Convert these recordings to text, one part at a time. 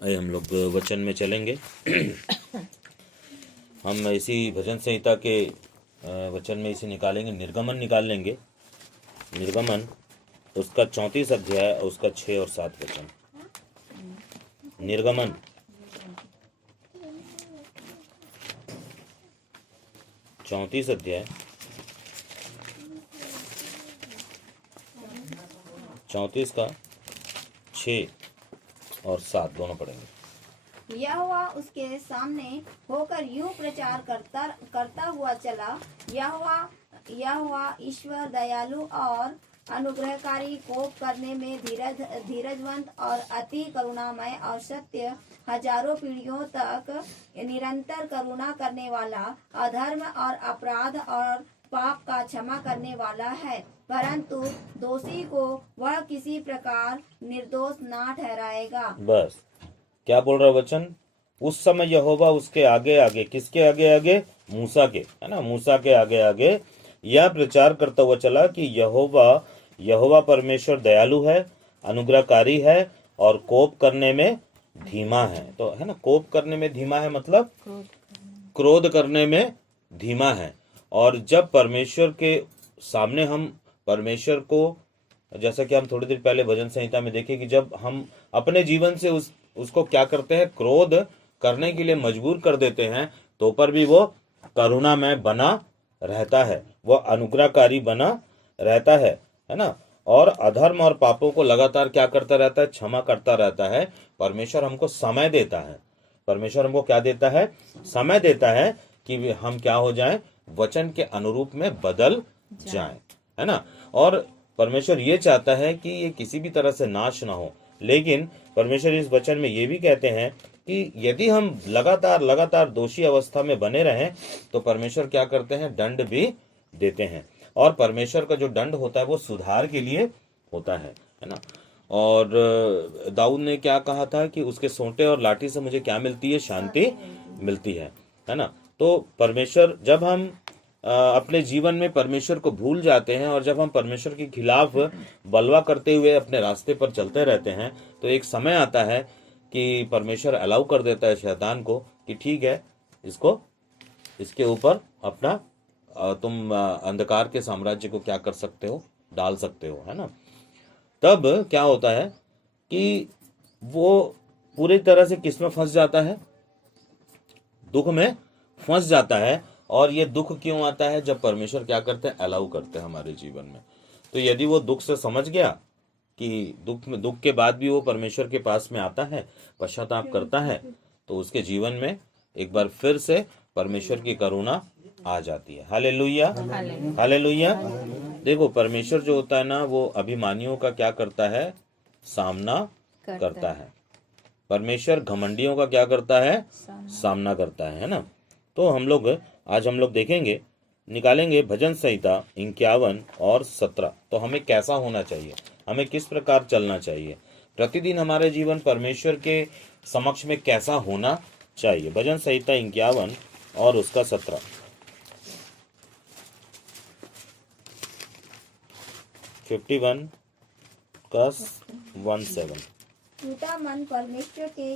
आइए हम लोग वचन में चलेंगे। हम इसी भजन संहिता के वचन में इसे निकालेंगे, निर्गमन निकाल लेंगे। निर्गमन उसका 34 अध्याय और उसका 6 और 7 वचन। निर्गमन 34 अध्याय 34 का 6 और 7 दोनों पढ़ेंगे। यहोवा उसके सामने होकर यूं प्रचार करता हुआ चला। यहोवा ईश्वर दयालु और अनुग्रहकारी, कोप करने में धीरजवंत और अति करुणामय और सत्य, हजारों पीढ़ियों तक निरंतर करुणा करने वाला, अधर्म और अपराध और पाप का क्षमा करने वाला है, परंतु दोषी को वह किसी प्रकार निर्दोष ना ठहराएगा। बस क्या बोल रहा वचन? उस समय यहोवा उसके आगे आगे, किसके आगे आगे? मूसा के, है ना, मूसा के आगे आगे यह प्रचार करता हुआ चला कि यहोवा परमेश्वर दयालु है, अनुग्रहकारी है और कोप करने में धीमा है। तो है ना, कोप करने में धीमा है मतलब क्रोध करने में धीमा है। और जब परमेश्वर के सामने हम परमेश्वर को, जैसा कि हम थोड़ी देर पहले भजन संहिता में देखे कि जब हम अपने जीवन से उसको क्या करते हैं, क्रोध करने के लिए मजबूर कर देते हैं, तो पर भी वो करुणामय बना रहता है, वो अनुग्रहकारी बना रहता है ना। और अधर्म और पापों को लगातार क्या करता रहता है? क्षमा करता रहता है। परमेश्वर हमको समय देता है। परमेश्वर हमको क्या देता है? समय देता है कि हम क्या हो जाएं? वचन के अनुरूप में बदल जाएं, है ना। और परमेश्वर ये चाहता है कि ये किसी भी तरह से नाश ना हो। लेकिन परमेश्वर इस वचन में ये भी कहते हैं कि यदि हम लगातार दोषी अवस्था में बने रहें तो परमेश्वर क्या करते हैं? दंड भी देते हैं। और परमेश्वर का जो दंड होता है वो सुधार के लिए होता है ना। और दाऊद ने क्या कहा था कि उसके सोंटे और लाठी से मुझे क्या मिलती है? शांति मिलती है ना। तो परमेश्वर, जब हम अपने जीवन में परमेश्वर को भूल जाते हैं और जब हम परमेश्वर के खिलाफ बलवा करते हुए अपने रास्ते पर चलते रहते हैं, तो एक समय आता है कि परमेश्वर अलाउ कर देता है शैतान को कि ठीक है, इसके ऊपर अपना तुम अंधकार के साम्राज्य को क्या कर सकते हो? डाल सकते हो, है ना। तब क्या होता है कि वो पूरी तरह से किस में फंस जाता है? दुख में फंस जाता है। और ये दुख क्यों आता है? जब परमेश्वर क्या करते हैं? अलाउ करते हैं हमारे जीवन में। तो यदि वो दुख से समझ गया कि दुख के बाद भी वो परमेश्वर के पास में आता है, पश्चाताप करता है, तो उसके जीवन में एक बार फिर से परमेश्वर की करुणा आ जाती है। Hallelujah, hallelujah. देखो, परमेश्वर जो होता है ना, वो अभिमानियों का क्या करता है? सामना करता है। परमेश्वर घमंडियों का क्या करता है? सामना करता है ना। तो आज हम लोग देखेंगे, निकालेंगे भजन संहिता 51 और 17। तो हमें कैसा होना चाहिए, हमें किस प्रकार चलना चाहिए, प्रतिदिन हमारे जीवन परमेश्वर के समक्ष में कैसा होना चाहिए। भजन संहिता 51 और उसका 17। 51 का 17। टूटा मन परमेश्वर के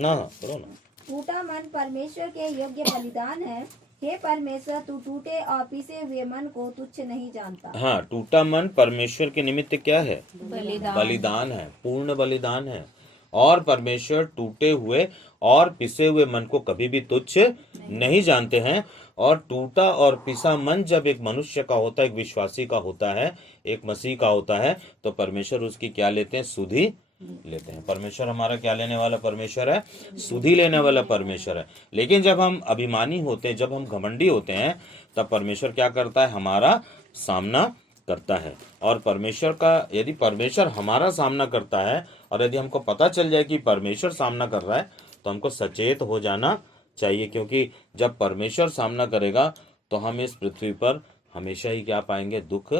ना करो ना। टूटा मन परमेश्वर के योग्य बलिदान है। हे परमेश्वर, तू टूटे और पिसे हुए मन को तुच्छ नहीं जानता। हाँ, टूटा मन परमेश्वर के निमित्त क्या है? बलिदान है, पूर्ण बलिदान है। और परमेश्वर टूटे हुए और पिसे हुए मन को कभी भी तुच्छ नहीं जानते हैं। और टूटा और पिसा मन जब एक मनुष्य का होता है, एक विश्वासी का होता है, एक मसीह का होता है, तो परमेश्वर उसकी क्या लेते हैं? सुधि लेते हैं। परमेश्वर हमारा क्या लेने वाला परमेश्वर है? सुधि लेने वाला परमेश्वर है। लेकिन जब हम अभिमानी होते हैं, जब हम घमंडी होते हैं, तब परमेश्वर क्या करता है? हमारा सामना करता है। और परमेश्वर का, यदि परमेश्वर हमारा सामना करता है और यदि हमको पता चल जाए कि परमेश्वर सामना कर रहा है, तो हमको सचेत हो जाना चाहिए। क्योंकि जब परमेश्वर सामना करेगा तो हम इस पृथ्वी पर हमेशा ही क्या पाएंगे? दुख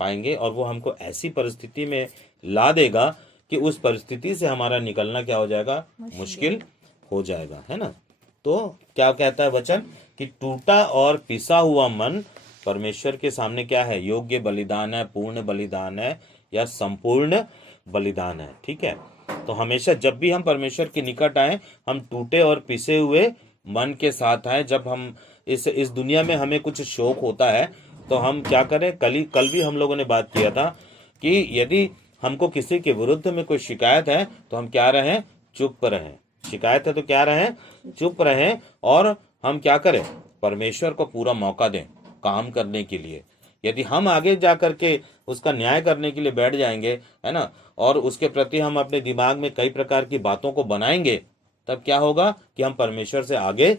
पाएंगे। और वो हमको ऐसी परिस्थिति में ला देगा कि उस परिस्थिति से हमारा निकलना क्या हो जाएगा? मुश्किल हो जाएगा, है ना। तो क्या कहता है वचन? कि टूटा और पिसा हुआ मन परमेश्वर के सामने क्या है? योग्य बलिदान है, पूर्ण बलिदान है या संपूर्ण बलिदान है। ठीक है। तो हमेशा जब भी हम परमेश्वर के निकट आए, हम टूटे और पिसे हुए मन के साथ आए। जब हम इस दुनिया में हमें कुछ शौक होता है तो हम क्या करें, कल भी हम लोगों ने बात किया था कि यदि हमको किसी के विरुद्ध में कोई शिकायत है तो हम क्या रहें, चुप रहें। शिकायत है तो क्या रहें, चुप रहें। और हम क्या करें, परमेश्वर को पूरा मौका दें काम करने के लिए। यदि हम आगे जा करके उसका न्याय करने के लिए बैठ जाएंगे, है ना, और उसके प्रति हम अपने दिमाग में कई प्रकार की बातों को बनाएंगे, तब क्या होगा कि हम परमेश्वर से आगे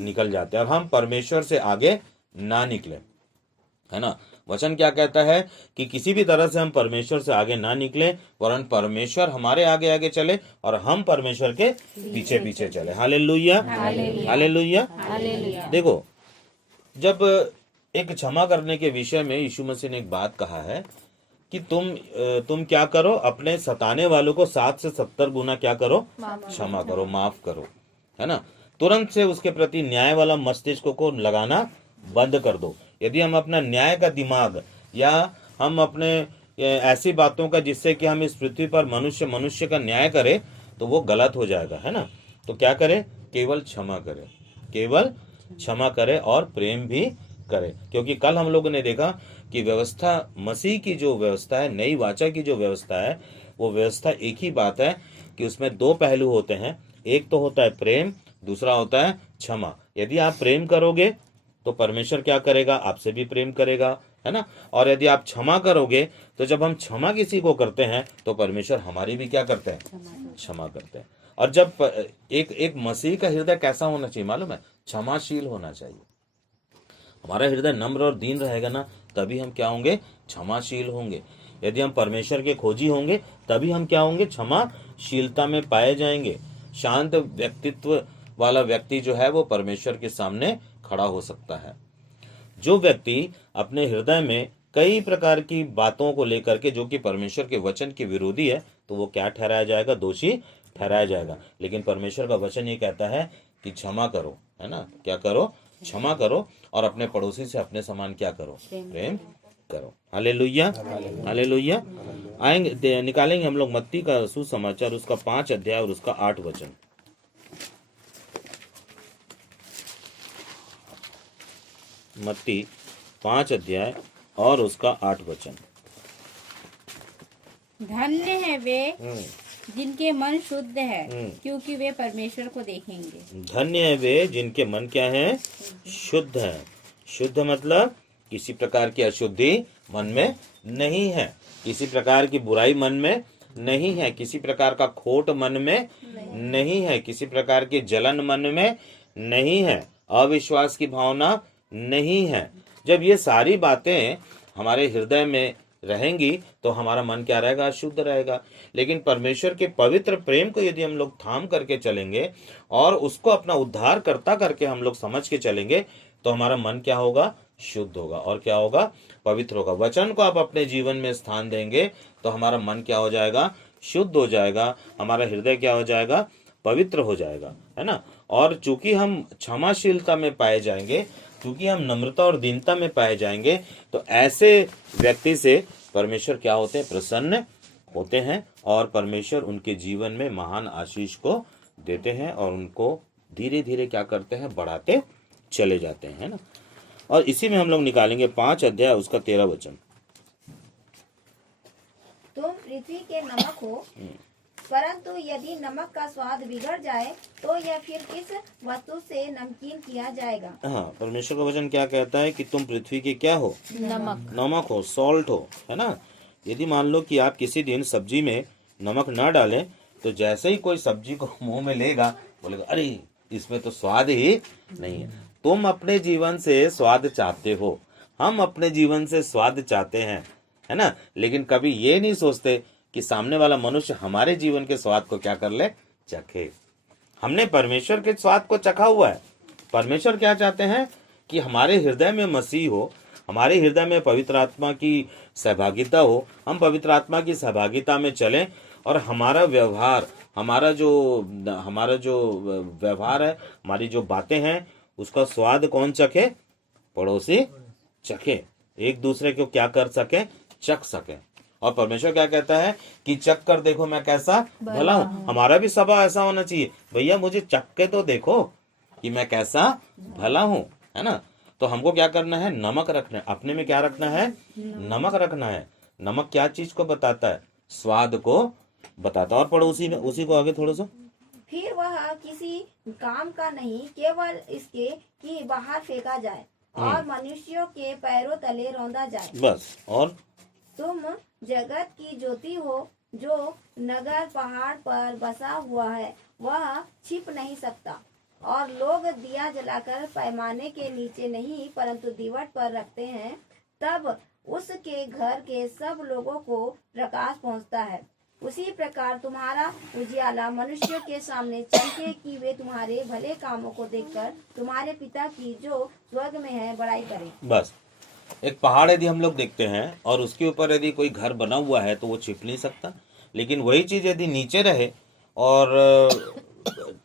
निकल जाते हैं और हम परमेश्वर से आगे ना निकले, है ना। वचन क्या कहता है कि किसी भी तरह से हम परमेश्वर से आगे ना निकले, वरन परमेश्वर हमारे आगे आगे चले और हम परमेश्वर के पीछे पीछे चले। Hallelujah, hallelujah. देखो, जब एक क्षमा करने के विषय में यीशु मसीह ने एक बात कहा है कि तुम क्या करो, अपने सताने वालों को 7 से 70 गुना क्या करो, क्षमा करो, माफ करो, है ना। तुरंत से उसके प्रति न्याय वाला मस्तिष्क को लगाना बंद कर दो। यदि हम अपना न्याय का दिमाग या हम अपने ऐसी बातों का जिससे कि हम इस पृथ्वी पर मनुष्य का न्याय करें, तो वो गलत हो जाएगा, है ना। तो क्या करें, केवल क्षमा करें, केवल क्षमा करें और प्रेम भी करें। क्योंकि कल हम लोगों ने देखा कि व्यवस्था, मसीह की जो व्यवस्था है, नई वाचा की जो व्यवस्था है, वो व्यवस्था एक ही बात है कि उसमें 2 पहलू होते हैं। एक तो होता है प्रेम, दूसरा होता है क्षमा। यदि आप प्रेम करोगे तो परमेश्वर क्या करेगा, आपसे भी प्रेम करेगा, है ना। और यदि आप क्षमा करोगे तो जब हम क्षमा किसी को करते हैं तो परमेश्वर हमारी भी क्या करते हैं, क्षमा करते हैं। और जब एक मसीह का हृदय कैसा होना चाहिए मालूम है, क्षमाशील होना चाहिए। हमारा हृदय नम्र और दीन रहेगा ना, तभी हम क्या होंगे, क्षमाशील होंगे। यदि हम परमेश्वर के खोजी होंगे तभी हम क्या होंगे, क्षमाशीलता में पाए जाएंगे। शांत व्यक्तित्व वाला व्यक्ति जो है वो परमेश्वर के सामने खड़ा हो सकता है। जो व्यक्ति अपने हृदय में कई प्रकार की बातों को लेकर के जो कि परमेश्वर के वचन के विरोधी है, तो वो क्या ठहराया जाएगा, दोषी ठहराया जाएगा। लेकिन परमेश्वर का वचन ये कहता है कि क्षमा करो, है ना, क्या करो, क्षमा करो और अपने पड़ोसी से अपने समान क्या करो, प्रेम करो। Hallelujah, hallelujah. आएंगे, निकालेंगे हम लोग मत्ती का सुसमाचार, उसका 5 अध्याय और उसका 8 वचन। मत्ती 5 अध्याय और उसका 8 वचन। धन्य है वे जिनके मन शुद्ध है, क्योंकि वे परमेश्वर को देखेंगे। धन्य है वे जिनके मन क्या है, शुद्ध है। शुद्ध मतलब किसी प्रकार की अशुद्धि मन में नहीं है, किसी प्रकार की बुराई मन में नहीं है, किसी प्रकार का खोट मन में नहीं है, किसी प्रकार की जलन मन में नहीं है, अविश्वास की भावना नहीं है। जब ये सारी बातें हमारे हृदय में रहेंगी तो हमारा मन क्या रहेगा, शुद्ध रहेगा। लेकिन परमेश्वर के पवित्र प्रेम को यदि हम लोग थाम करके चलेंगे और उसको अपना उद्धार करता करके हम लोग समझ के चलेंगे, तो हमारा मन क्या होगा, शुद्ध होगा और क्या होगा, पवित्र होगा। वचन को आप अपने जीवन में स्थान देंगे तो हमारा मन क्या हो जाएगा, शुद्ध हो जाएगा, हमारा हृदय क्या हो जाएगा, पवित्र हो जाएगा, है ना। और चूंकि हम क्षमाशीलता में पाए जाएंगे, क्योंकि हम नम्रता और दीनता में पाए जाएंगे, तो ऐसे व्यक्ति से परमेश्वर क्या होते हैं, प्रसन्न होते हैं और परमेश्वर उनके जीवन में महान आशीष को देते हैं और उनको धीरे धीरे क्या करते हैं, बढ़ाते चले जाते हैं, है ना। और इसी में हम लोग निकालेंगे 5 अध्याय उसका 13 वचन। तुम पृथ्वी के नमक हो, परंतु यदि नमक का स्वाद बिगड़ जाए तो यह फिर किस वस्तु से नमकीन किया जाएगा। हाँ, परमेश्वर का वचन क्या कहता है कि तुम पृथ्वी के क्या हो, नमक हो, सॉल्ट हो, है ना। यदि मान लो कि आप किसी दिन सब्जी में नमक ना डालें, तो जैसे ही कोई सब्जी को मुंह में लेगा, बोलेगा अरे इसमें तो स्वाद ही नहीं है। तुम अपने जीवन से स्वाद चाहते हो, हम अपने जीवन से स्वाद चाहते हैं, है ना। लेकिन कभी ये नहीं सोचते कि सामने वाला मनुष्य हमारे जीवन के स्वाद को क्या कर ले, चखे। हमने परमेश्वर के स्वाद को चखा हुआ है। परमेश्वर क्या चाहते हैं कि हमारे हृदय में मसीह हो, हमारे हृदय में पवित्र आत्मा की सहभागिता हो, हम पवित्र आत्मा की सहभागिता में चलें और हमारा व्यवहार, हमारा जो व्यवहार है, हमारी जो बातें हैं, उसका स्वाद कौन चखे, पड़ोसी चखे, एक दूसरे को क्या कर सके, चख सके। और परमेश्वर क्या कहता है कि चख कर देखो मैं कैसा भला हूं। हमारा भी स्वभाव ऐसा होना चाहिए, भैया मुझे चख के तो देखो कि मैं कैसा भला हूं, है ना। तो हमको क्या करना है, नमक रखना है अपने में। क्या रखना है, नमक रखना है। नमक क्या चीज को बताता है, स्वाद को बताता है। और पढ़ो उसी में, उसी को आगे थोड़ा सा। फिर वह किसी काम का नहीं, केवल इसके कि बाहर फेंका जाए और मनुष्यों के पैरों तले रौंदा जाए। बस। और तुम जगत की ज्योति हो। जो नगर पहाड़ पर बसा हुआ है वह छिप नहीं सकता, और लोग दिया जलाकर पैमाने के नीचे नहीं परंतु दीवट पर रखते हैं, तब उसके घर के सब लोगों को प्रकाश पहुंचता है। उसी प्रकार तुम्हारा उजियाला मनुष्य के सामने चमके कि वे तुम्हारे भले कामों को देखकर तुम्हारे पिता की जो स्वर्ग में है बड़ाई करें। बस एक पहाड़ यदि हम लोग देखते हैं और उसके ऊपर यदि कोई घर बना हुआ है तो वो छिप नहीं सकता, लेकिन वही चीज यदि नीचे रहे और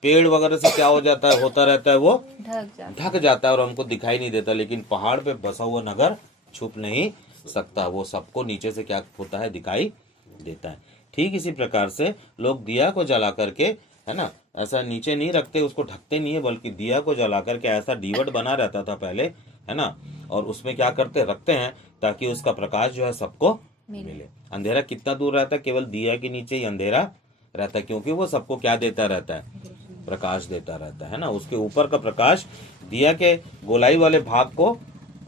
पेड़ वगैरह से क्या हो जाता है, होता रहता है, वो ढक जाता है और हमको दिखाई नहीं देता। लेकिन पहाड़ पे बसा हुआ नगर छुप नहीं सकता, वो सबको नीचे से क्या होता है, दिखाई देता है। ठीक इसी प्रकार से लोग दिया को जला करके, है ना, ऐसा नीचे नहीं रखते, उसको ढकते नहीं है, बल्कि दिया को जला करके ऐसा डीवट बना रहता था पहले, है ना, और उसमें क्या करते, रखते हैं ताकि उसका प्रकाश जो है सबको मिले। अंधेरा कितना दूर रहता है, केवल दिया के नीचे ही अंधेरा रहता है, क्योंकि वो सबको क्या देता रहता है, प्रकाश देता रहता है ना। उसके ऊपर का प्रकाश दिया के गोलाई वाले भाग को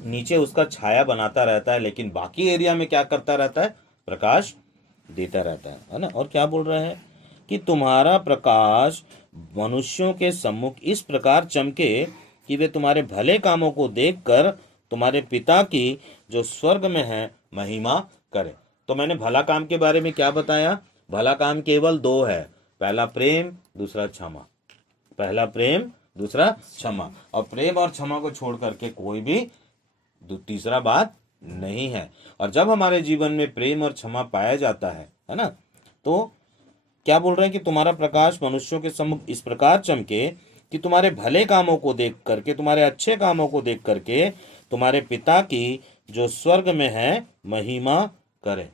नीचे उसका छाया बनाता रहता है, लेकिन बाकी एरिया में क्या करता रहता है, प्रकाश देता रहता है ना। और क्या बोल रहे हैं कि तुम्हारा प्रकाश मनुष्यों के सम्मुख इस प्रकार चमके कि वे तुम्हारे भले कामों को देखकर तुम्हारे पिता की जो स्वर्ग में है महिमा करे। तो मैंने भला काम के बारे में क्या बताया, भला काम केवल दो है, पहला प्रेम, दूसरा क्षमा। पहला प्रेम, दूसरा क्षमा। और प्रेम और क्षमा को छोड़ करके कोई भी तीसरा बात नहीं है। और जब हमारे जीवन में प्रेम और क्षमा पाया जाता है ना, तो क्या बोल रहे हैं कि तुम्हारा प्रकाश मनुष्यों के सम्मुख इस प्रकार चमके कि तुम्हारे भले कामों को देख करके, तुम्हारे अच्छे कामों को देख करके तुम्हारे पिता की जो स्वर्ग में है महिमा करे।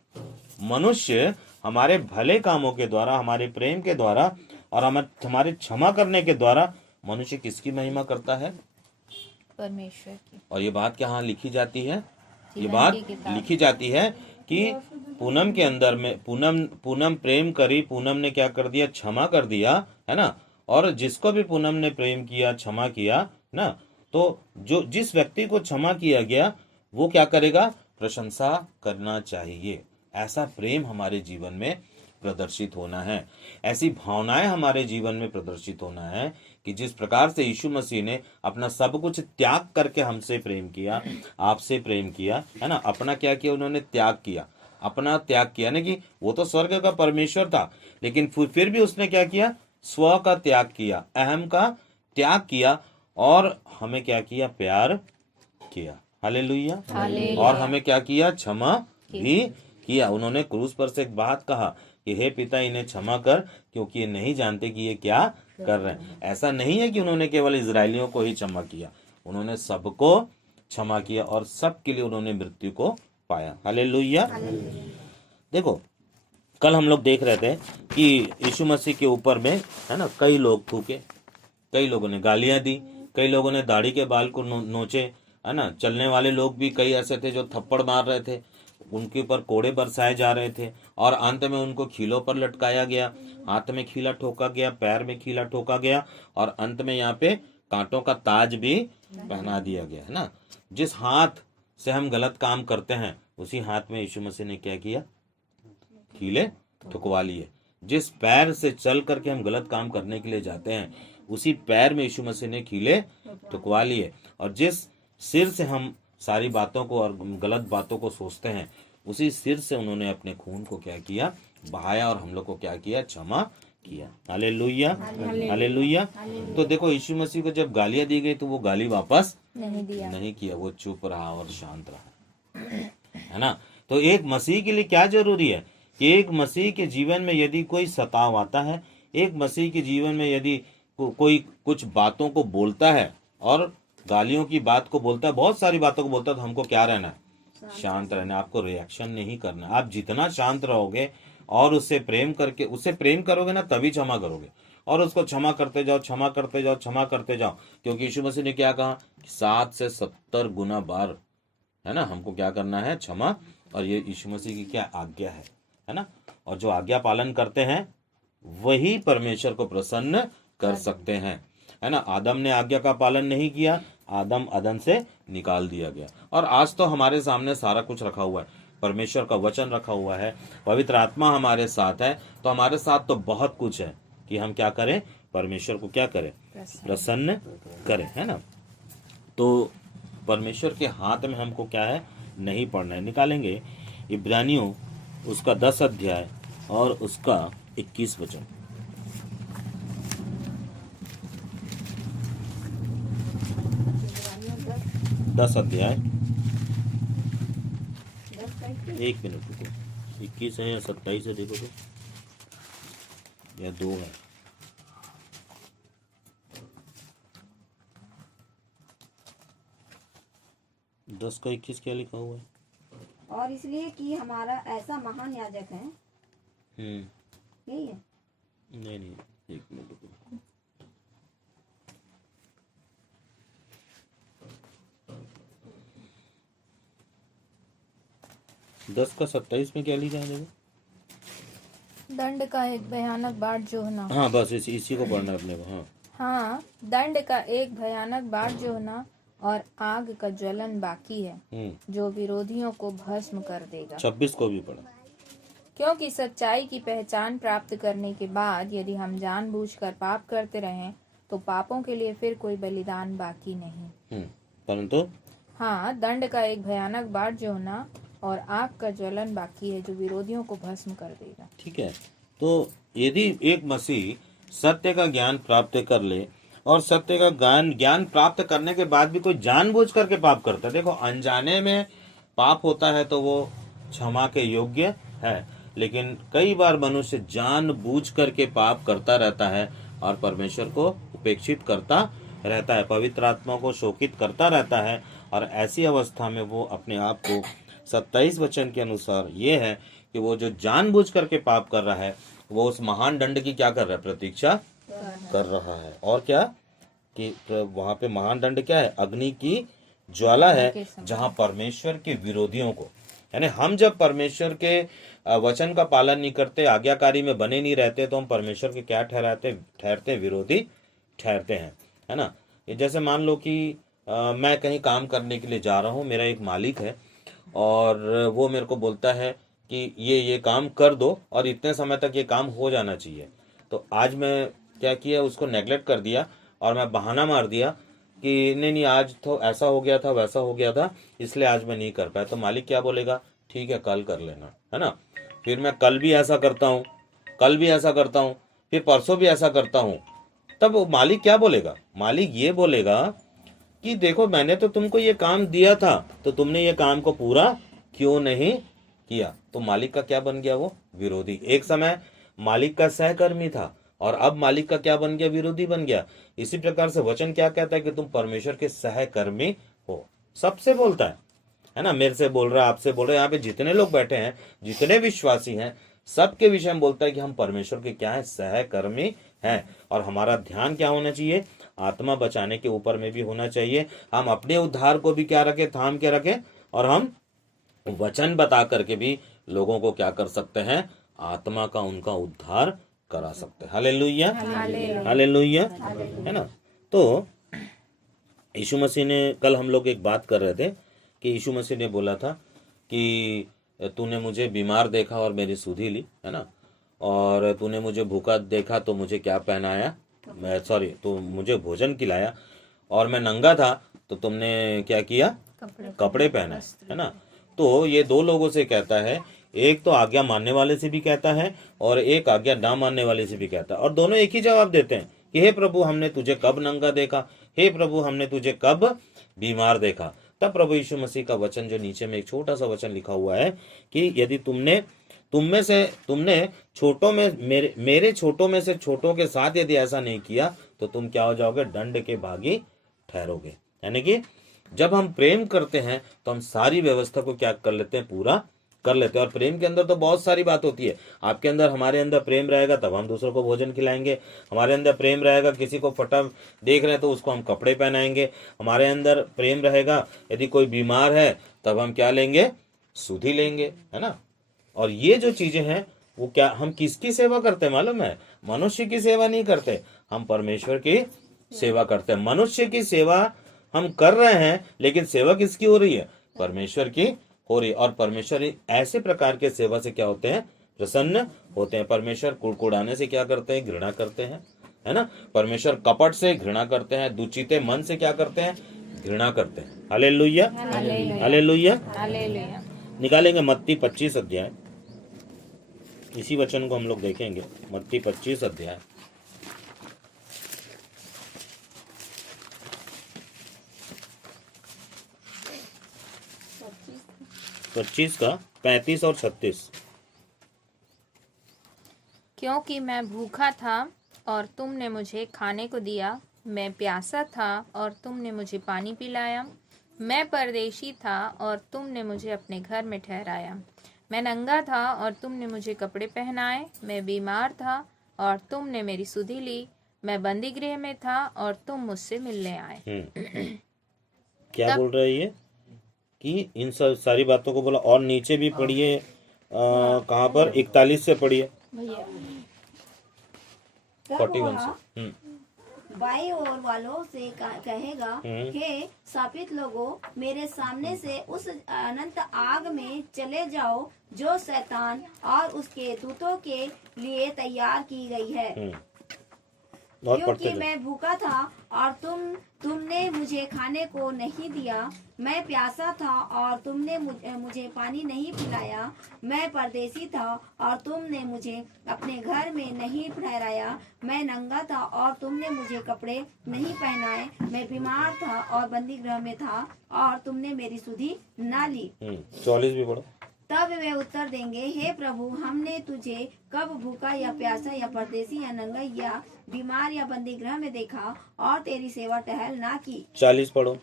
मनुष्य हमारे भले कामों के द्वारा, हमारे प्रेम के द्वारा और हमारे क्षमा करने के द्वारा मनुष्य किसकी महिमा करता है, परमेश्वर की। और ये बात क्या लिखी जाती है, ये बात लिखी जाती है कि पूनम के अंदर में पूनम प्रेम करी, पूनम ने क्या कर दिया, क्षमा कर दिया, है ना। और जिसको भी पूनम ने प्रेम किया, क्षमा किया ना, तो जो जिस व्यक्ति को क्षमा किया गया वो क्या करेगा, प्रशंसा करना चाहिए। ऐसा प्रेम हमारे जीवन में प्रदर्शित होना है, ऐसी भावनाएं हमारे जीवन में प्रदर्शित होना है कि जिस प्रकार से यीशु मसीह ने अपना सब कुछ त्याग करके हमसे प्रेम किया, आपसे प्रेम किया, है ना। अपना क्या किया, उन्होंने त्याग किया, अपना त्याग किया ना, कि वो तो स्वर्ग का परमेश्वर था, लेकिन फिर भी उसने क्या किया, स्व का त्याग किया, अहम का त्याग किया, और हमें क्या किया, प्यार किया। हालेलुया। और हमें क्या किया, क्षमा भी किया। उन्होंने क्रूस पर से एक बात कहा कि हे पिता इन्हें क्षमा कर, क्योंकि ये नहीं जानते कि ये क्या कर रहे हैं। ऐसा नहीं है कि उन्होंने केवल इजरायलियों को ही क्षमा किया, उन्होंने सबको क्षमा किया और सबके लिए उन्होंने मृत्यु को पाया। हालेलुया। देखो कल हम लोग देख रहे थे कि यीशु मसीह के ऊपर में, है ना, कई लोग थूके, कई लोगों ने गालियां दी, कई लोगों ने दाढ़ी के बाल को नोचे, है ना। चलने वाले लोग भी कई ऐसे थे जो थप्पड़ मार रहे थे, उनके ऊपर कोड़े बरसाए जा रहे थे, और अंत में उनको खीलों पर लटकाया गया, हाथ में खीला ठोका गया, पैर में खीला ठोका गया, और अंत में यहाँ पे कांटों का ताज भी पहना दिया गया, है ना। जिस हाथ से हम गलत काम करते हैं उसी हाथ में यीशु मसीह ने क्या किया, खीले ठुकवा लिए। जिस पैर से चल करके हम गलत काम करने के लिए जाते हैं उसी पैर में यीशु मसीह ने खीले ठुकवा लिए। और जिस सिर से हम सारी बातों को और गलत बातों को सोचते हैं उसी सिर से उन्होंने अपने खून को क्या किया, बहाया, और हम लोग को क्या किया, क्षमा किया। Hallelujah, hallelujah. तो देखो यीशु मसीह को जब गालियां दी गई तो वो गाली वापस नहीं किया, वो चुप रहा और शांत रहा, है ना। तो एक मसीह के लिए क्या जरूरी है कि एक मसीह के जीवन में यदि कोई सताव आता है, एक मसीह के जीवन में यदि कोई कुछ बातों को बोलता है और गालियों की बात को बोलता है, बहुत सारी बातों को बोलता है, तो हमको क्या रहना है, शांत रहना, आपको रिएक्शन नहीं करना। आप जितना शांत रहोगे और उससे प्रेम करके, उससे प्रेम करोगे ना, तभी क्षमा करोगे। और उसको क्षमा करते जाओ, क्षमा करते जाओ, क्षमा करते जाओ। क्योंकि यीशु मसीह ने क्या कहा, 7 से 70 गुना बार, है ना, हमको क्या करना है, क्षमा। और ये यीशु मसीह की क्या आज्ञा है ना। और जो आज्ञा पालन करते हैं वही परमेश्वर को प्रसन्न कर सकते हैं, है ना। आदम ने आज्ञा का पालन नहीं किया, आदम अदन से निकाल दिया गया। और आज तो हमारे सामने सारा कुछ रखा हुआ है, परमेश्वर का वचन रखा हुआ है, पवित्र आत्मा हमारे साथ है। तो हमारे साथ तो बहुत कुछ है कि हम क्या करें, परमेश्वर को क्या करें, प्रसन्न करें, है ना। तो परमेश्वर के हाथ में हमको क्या है, नहीं पड़ना है। निकालेंगे इब्रानियों उसका 10 अध्याय और उसका 21 वचन। 10 अध्याय, 1 मिनट रुको, 21 है या 27 है, देखो तो, या 2 है। दस का 21 क्या लिखा हुआ है? और इसलिए कि हमारा ऐसा महान याजक है, यही है। नहीं, 1 मिनट रुको। दस का 27 में क्या लिखा है, देखो। दंड का एक भयानक बाढ़ जो होना। हाँ, बस इसी को पढ़ना है अपने को। हाँ, दंड का एक भयानक बाढ़ जो होना और आग का ज्वलन बाकी है जो विरोधियों को भस्म कर देगा। 26 को भी पढ़ा। क्योंकि सच्चाई की पहचान प्राप्त करने के बाद यदि हम जानबूझकर पाप करते रहें तो पापों के लिए फिर कोई बलिदान बाकी नहीं, परंतु हाँ, दंड का एक भयानक बाढ़ जो होना और आग का ज्वलन बाकी है जो विरोधियों को भस्म कर देगा। ठीक है। तो यदि एक मसीह सत्य का ज्ञान प्राप्त कर ले और सत्य का ज्ञान प्राप्त करने के बाद भी कोई जानबूझ करके पाप करता है, देखो अनजाने में पाप होता है तो वो क्षमा के योग्य है, लेकिन कई बार मनुष्य जानबूझ करके पाप करता रहता है और परमेश्वर को उपेक्षित करता रहता है, पवित्र आत्मा को शोकित करता रहता है। और ऐसी अवस्था में वो अपने आप को 27 वचन के अनुसार ये है कि वो जो जानबूझ करके पाप कर रहा है वो उस महान दंड की क्या कर रहा है, प्रतीक्षा कर रहा है। और क्या कि वहां पे महान दंड क्या है, अग्नि की ज्वाला है, जहां परमेश्वर के विरोधियों को, यानी हम जब परमेश्वर के वचन का पालन नहीं करते, आज्ञाकारी में बने नहीं रहते, तो हम परमेश्वर के क्या ठहरते, विरोधी ठहरते हैं, है ना। ये जैसे मान लो कि मैं कहीं काम करने के लिए जा रहा हूँ, मेरा एक मालिक है और वो मेरे को बोलता है कि ये काम कर दो और इतने समय तक ये काम हो जाना चाहिए। तो आज मैं क्या किया, उसको नेगलेक्ट कर दिया और मैं बहाना मार दिया कि नहीं आज तो ऐसा हो गया था, वैसा हो गया था, इसलिए आज मैं नहीं कर पाया। तो मालिक क्या बोलेगा, ठीक है कल कर लेना, है ना। फिर मैं कल भी ऐसा करता हूँ, कल भी ऐसा करता हूँ, फिर परसों भी ऐसा करता हूँ, तब वो मालिक क्या बोलेगा, मालिक ये बोलेगा कि देखो मैंने तो तुमको ये काम दिया था, तो तुमने ये काम को पूरा क्यों नहीं किया। तो मालिक का क्या बन गया, वो विरोधी। एक समय मालिक का सहकर्मी था और अब मालिक का क्या बन गया, विरोधी बन गया। इसी प्रकार से वचन क्या कहता है कि तुम परमेश्वर के सहकर्मी हो। सबसे बोलता है ना, मेरे से बोल रहा है, आपसे बोल रहा है, यहाँ पे जितने लोग बैठे हैं, जितने विश्वासी हैं, सबके विषय में बोलता है कि हम परमेश्वर के क्या है, सहकर्मी हैं। और हमारा ध्यान क्या होना चाहिए, आत्मा बचाने के ऊपर में भी होना चाहिए। हम अपने उद्धार को भी क्या रखें, थाम के रखें, और हम वचन बता करके भी लोगों को क्या कर सकते हैं, आत्मा का उनका उद्धार करा सकते हैं। हालेलुया, हालेलुया, है ना। तो यीशु मसीह ने, कल हम लोग एक बात कर रहे थे कि यीशु मसीह ने बोला था कि तूने मुझे बीमार देखा और मेरी सुधि ली, है ना, और तूने मुझे भूखा देखा तो मुझे क्या पहनाया, तो मुझे भोजन खिलाया, और मैं नंगा था तो तुमने क्या किया, कपड़े पहना, है ना। तो ये दो लोगों से कहता है, एक तो आज्ञा मानने वाले से भी कहता है और एक आज्ञा ना मानने वाले से भी कहता है, और दोनों एक ही जवाब देते हैं कि हे प्रभु हमने तुझे कब नंगा देखा, हे प्रभु हमने तुझे कब बीमार देखा। तब प्रभु यीशु मसीह का वचन जो नीचे में एक छोटा सा वचन लिखा हुआ है कि यदि तुमने छोटों में मेरे छोटों में से छोटों के साथ यदि ऐसा नहीं किया तो तुम क्या हो जाओगे, दंड के भागी ठहरोगे। यानी कि जब हम प्रेम करते हैं तो हम सारी व्यवस्था को क्या कर लेते हैं, पूरा कर लेते हैं। और प्रेम के अंदर तो बहुत सारी बात होती है। आपके अंदर, हमारे अंदर प्रेम रहेगा तब हम दूसरों को भोजन खिलाएंगे। हमारे अंदर प्रेम रहेगा, किसी को फटा देख रहे हैं तो उसको हम कपड़े पहनाएंगे। हमारे अंदर प्रेम रहेगा, यदि कोई बीमार है तब हम क्या लेंगे, सुधि लेंगे, है ना। और ये जो चीजें हैं वो क्या, हम किसकी सेवा करते हैं मालूम है? मनुष्य की सेवा नहीं करते, हम परमेश्वर की सेवा करते हैं। मनुष्य की सेवा हम कर रहे हैं, लेकिन सेवा किसकी हो रही है? परमेश्वर की हो रही है। और परमेश्वर ऐसे प्रकार के सेवा से क्या होते हैं, प्रसन्न होते हैं। परमेश्वर कुड़कुड़ाने से क्या करते हैं, घृणा करते हैं, है ना। परमेश्वर कपट से घृणा करते हैं, दुचिते मन से क्या करते हैं, घृणा करते हैं। Hallelujah, hallelujah. हालेलुया। निकालेंगे मत्ती 25 अध्याय, इसी वचन को हम लोग देखेंगे। मत्ती 25 अध्याय 25 का 35 और 36। क्योंकि मैं भूखा था और तुमने मुझे खाने को दिया, मैं प्यासा था और तुमने मुझे पानी पिलाया, मैं परदेशी था और तुमने मुझे अपने घर में ठहराया, मैं नंगा था और तुमने मुझे कपड़े पहनाए, मैं बीमार था और तुमने मेरी सुधि ली, मैं बंदी गृह में था और तुम मुझसे मिलने आए। क्या बोल रहा है ये, कि इन सब सारी बातों को बोला। और नीचे भी पढ़िए, कहाँ पर, 41 से पढ़िए, 41 से। बाई ओर वालों से कहेगा, हे शापित लोगों, मेरे सामने से उस अनंत आग में चले जाओ जो शैतान और उसके दूतों के लिए तैयार की गई है। क्योंकि मैं भूखा था और तुमने मुझे खाने को नहीं दिया, मैं प्यासा था और तुमने मुझे पानी नहीं पिलाया, मैं परदेसी था और तुमने मुझे अपने घर में नहीं ठहराया, मैं नंगा था और तुमने मुझे कपड़े नहीं पहनाए, मैं बीमार था और बंदी गृह में था और तुमने मेरी सुधि ना ली। 44 भी पढ़ो। तब वे उत्तर देंगे, हे प्रभु, हमने तुझे कब भूखा या प्यासा या परदेसी या नंगा या बीमार या बंदी गृह में देखा और तेरी सेवा टहल ना की। 40 पढ़ो।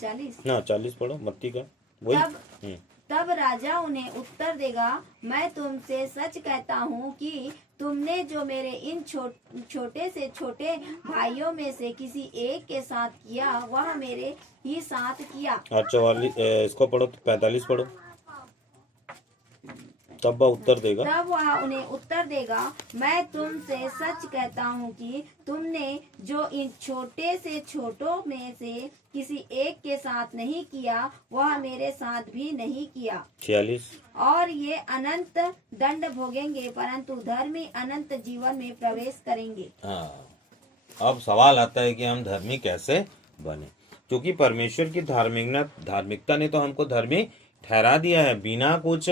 40 ना 40 पढ़ो, मत्ती का वही। तब राजा उन्हें उत्तर देगा, मैं तुमसे सच कहता हूँ कि तुमने जो मेरे इन छोटे से छोटे भाइयों में से किसी एक के साथ किया, वह मेरे ही साथ किया। 44 इसको पढ़ो, 45 पढ़ो। तब वह उत्तर देगा, तब वह उन्हें उत्तर देगा, मैं तुमसे सच कहता हूँ कि तुमने जो इन छोटे से छोटों में से किसी एक के साथ नहीं किया, वह मेरे साथ भी नहीं किया। 46 और ये अनंत दंड भोगेंगे, परंतु धर्मी अनंत जीवन में प्रवेश करेंगे। हाँ, अब सवाल आता है कि हम धर्मी कैसे बने, क्योंकि परमेश्वर की धार्मिकता ने तो हमको धर्मी ठहरा दिया है बिना कुछ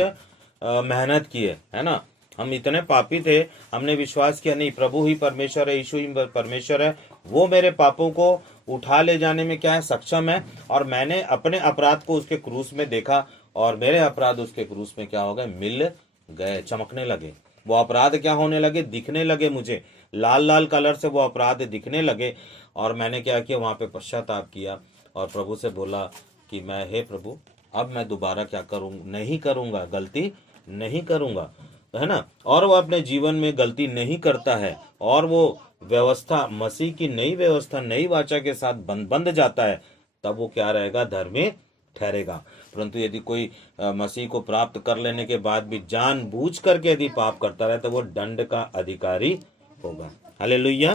मेहनत किए, है ना। हम इतने पापी थे, हमने विश्वास किया नहीं, प्रभु ही परमेश्वर है, यीशु ही परमेश्वर है, वो मेरे पापों को उठा ले जाने में क्या है, सक्षम है। और मैंने अपने अपराध को उसके क्रूस में देखा और मेरे अपराध उसके क्रूस में क्या हो गए, मिल गए, चमकने लगे। वो अपराध क्या होने लगे, दिखने लगे मुझे, लाल लाल कलर से वो अपराध दिखने लगे। और मैंने क्या किया, वहां पे पश्चाताप किया और प्रभु से बोला कि मैं, हे प्रभु, अब मैं दोबारा क्या नहीं करूंगा, गलती नहीं करूंगा, है ना। और वो अपने जीवन में गलती नहीं करता है और वो व्यवस्था, मसीह की नई व्यवस्था, नई वाचा के साथ बंध जाता है, तब वो क्या रहेगा, धर्मी ठहरेगा। परंतु यदि कोई मसीह को प्राप्त कर लेने के बाद भी जानबूझ करके यदि पाप करता रहे, तो वो दंड का अधिकारी होगा। हालेलुया,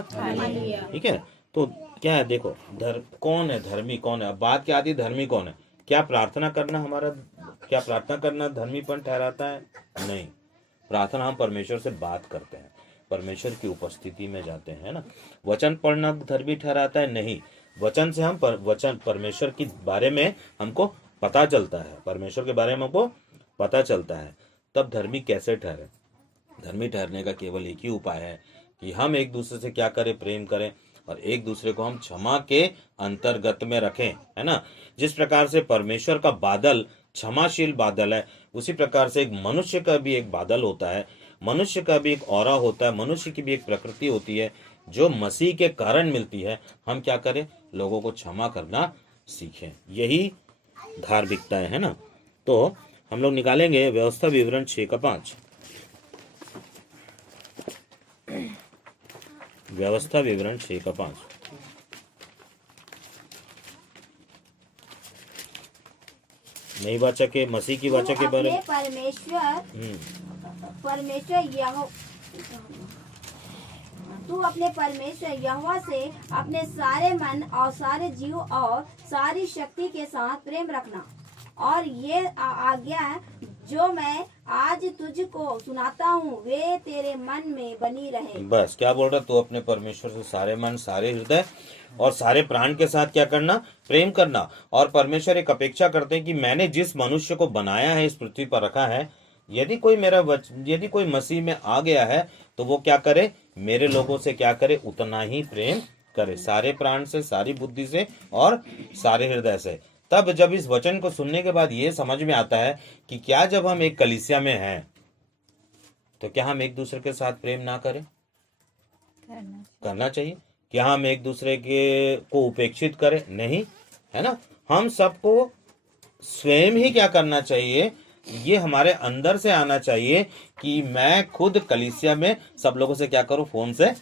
ठीक है। तो क्या है, देखो, कौन है धर्मी, कौन है। अब बात क्या आती है, धर्मी कौन है। क्या प्रार्थना करना धर्मीपन ठहराता है? नहीं। प्रार्थना हम परमेश्वर से बात करते हैं, परमेश्वर की उपस्थिति में जाते हैं, ना। वचन पढ़ना धर्मी ठहराता है? नहीं। वचन से हम परमेश्वर के बारे में हमको पता चलता है, परमेश्वर के बारे में हमको पता चलता है। तब धर्मी कैसे ठहरे? धर्मी ठहरने का केवल एक ही उपाय है कि हम एक दूसरे से क्या करें, प्रेम करें और एक दूसरे को हम क्षमा के अंतर्गत में रखें, है ना। जिस प्रकार से परमेश्वर का बादल क्षमाशील बादल है, उसी प्रकार से एक मनुष्य का भी एक बादल होता है, मनुष्य का भी एक ऑरा होता है, मनुष्य की भी एक प्रकृति होती है जो मसीह के कारण मिलती है। हम क्या करें, लोगों को क्षमा करना सीखें। यही धार्मिकता है ना। तो हम लोग निकालेंगे व्यवस्था विवरण 6 का 5। व्यवस्था विवरण 6 का 5। नई वाचक के मसीह की वाचक के बारे में तू अपने परमेश्वर यहोवा से अपने सारे मन और सारे जीव और सारी शक्ति के साथ प्रेम रखना, और ये आज्ञा जो मैं आज तुझको सुनाता हूँ वे तेरे मन में बनी रहे। बस क्या बोल रहा, तू अपने परमेश्वर से सारे मन, सारे हृदय और सारे प्राण के साथ क्या करना, प्रेम करना। और परमेश्वर एक अपेक्षा करते हैं कि मैंने जिस मनुष्य को बनाया है, इस पृथ्वी पर रखा है, यदि कोई मसीह में आ गया है तो वो क्या करे, मेरे लोगों से क्या करे, उतना ही प्रेम करे, सारे प्राण से, सारी बुद्धि से और सारे हृदय से। तब जब इस वचन को सुनने के बाद ये समझ में आता है कि क्या जब हम एक कलीसिया में हैं तो क्या हम एक दूसरे के साथ प्रेम ना करें, करना चाहिए। क्या हम एक दूसरे के को उपेक्षित करें, नहीं, है ना। हम सबको स्वयं ही क्या करना चाहिए, ये हमारे अंदर से आना चाहिए कि मैं खुद कलीसिया में सब लोगों से क्या करूं, फोन से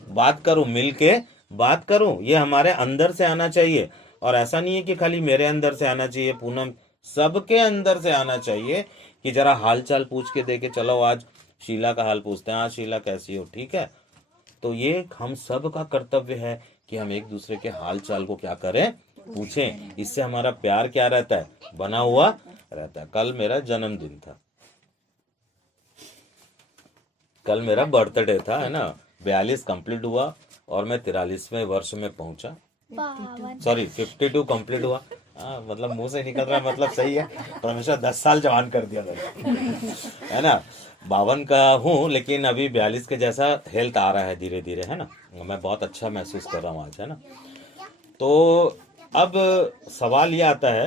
बात करूं, मिल के बात करूं। ये हमारे अंदर से आना चाहिए। और ऐसा नहीं है कि खाली मेरे अंदर से आना चाहिए, पूनम सबके अंदर से आना चाहिए कि जरा हाल चाल पूछ के देखे, चलो आज शीला का हाल पूछते हैं, आज शीला कैसी हो, ठीक है। तो ये हम सब का कर्तव्य है कि हम एक दूसरे के हाल चाल को क्या करें, पूछें। इससे हमारा प्यार क्या रहता है, बना हुआ रहता है। कल मेरा जन्मदिन था, कल मेरा बर्थडे था, है ना। 42 कंप्लीट हुआ और मैं 43वें वर्ष में पहुंचा, सॉरी 52 कंप्लीट हुआ। मतलब मुंह से निकल रहा है, मतलब सही है, परमेश्वर 10 साल जवान कर दिया है ना। 52 का हूँ लेकिन अभी 42 के जैसा हेल्थ आ रहा है धीरे धीरे, है ना। मैं बहुत अच्छा महसूस कर रहा हूँ आज, है ना। तो अब सवाल ये आता है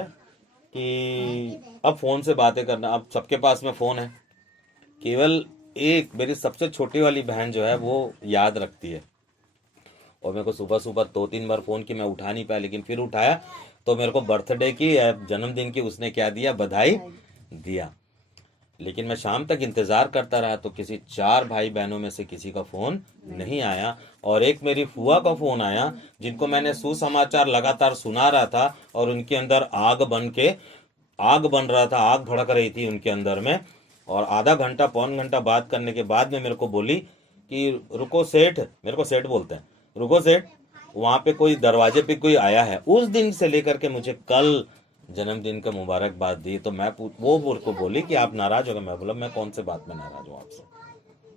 कि अब फोन से बातें करना, अब सबके पास में फोन है। केवल एक मेरी सबसे छोटी वाली बहन जो है वो याद रखती है, और मेरे को सुबह सुबह 2-3 बार फोन की, मैं उठा नहीं पाया, लेकिन फिर उठाया तो मेरे को बर्थडे की, जन्मदिन की उसने क्या दिया, बधाई दिया। लेकिन मैं शाम तक इंतजार करता रहा तो किसी 4 भाई बहनों में से किसी का फोन नहीं आया, और एक मेरी फुआ का फोन आया जिनको मैंने सुसमाचार लगातार सुना रहा था, और उनके अंदर आग बन रहा था, आग भड़क रही थी उनके अंदर में। और आधा घंटा पौन घंटा बात करने के बाद में मेरे को बोली कि रुको सेठ, मेरे को सेठ बोलते हैं, रुको सेठ, वहां पे कोई दरवाजे पे कोई आया है। उस दिन से लेकर के मुझे कल जन्मदिन का मुबारकबाद दी। तो मैं वो को बोली कि आप नाराज हो गए। मैं बोला मैं कौन से बात में नाराज हूँ आपसे,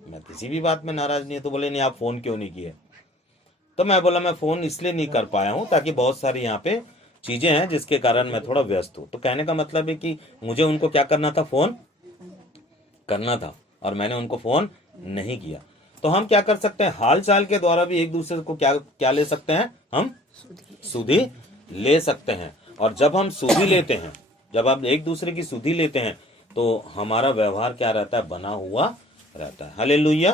मैं किसी भी बात में नाराज नहीं है। तो बोले नहीं, आप फोन क्यों नहीं किए। तो मैं बोला मैं फोन इसलिए नहीं कर पाया हूँ ताकि बहुत सारी यहाँ पे चीजें हैं जिसके कारण मैं थोड़ा व्यस्त हूँ। तो कहने का मतलब है कि मुझे उनको क्या करना था, फोन करना था, और मैंने उनको फोन नहीं किया। तो हम क्या कर सकते हैं, हाल चाल के द्वारा भी एक दूसरे को क्या ले सकते हैं, हम सुधि ले सकते हैं। और जब हम सुधि लेते हैं, जब हम एक दूसरे की सुधि लेते हैं तो हमारा व्यवहार क्या रहता है, बना हुआ रहता है। Hallelujah,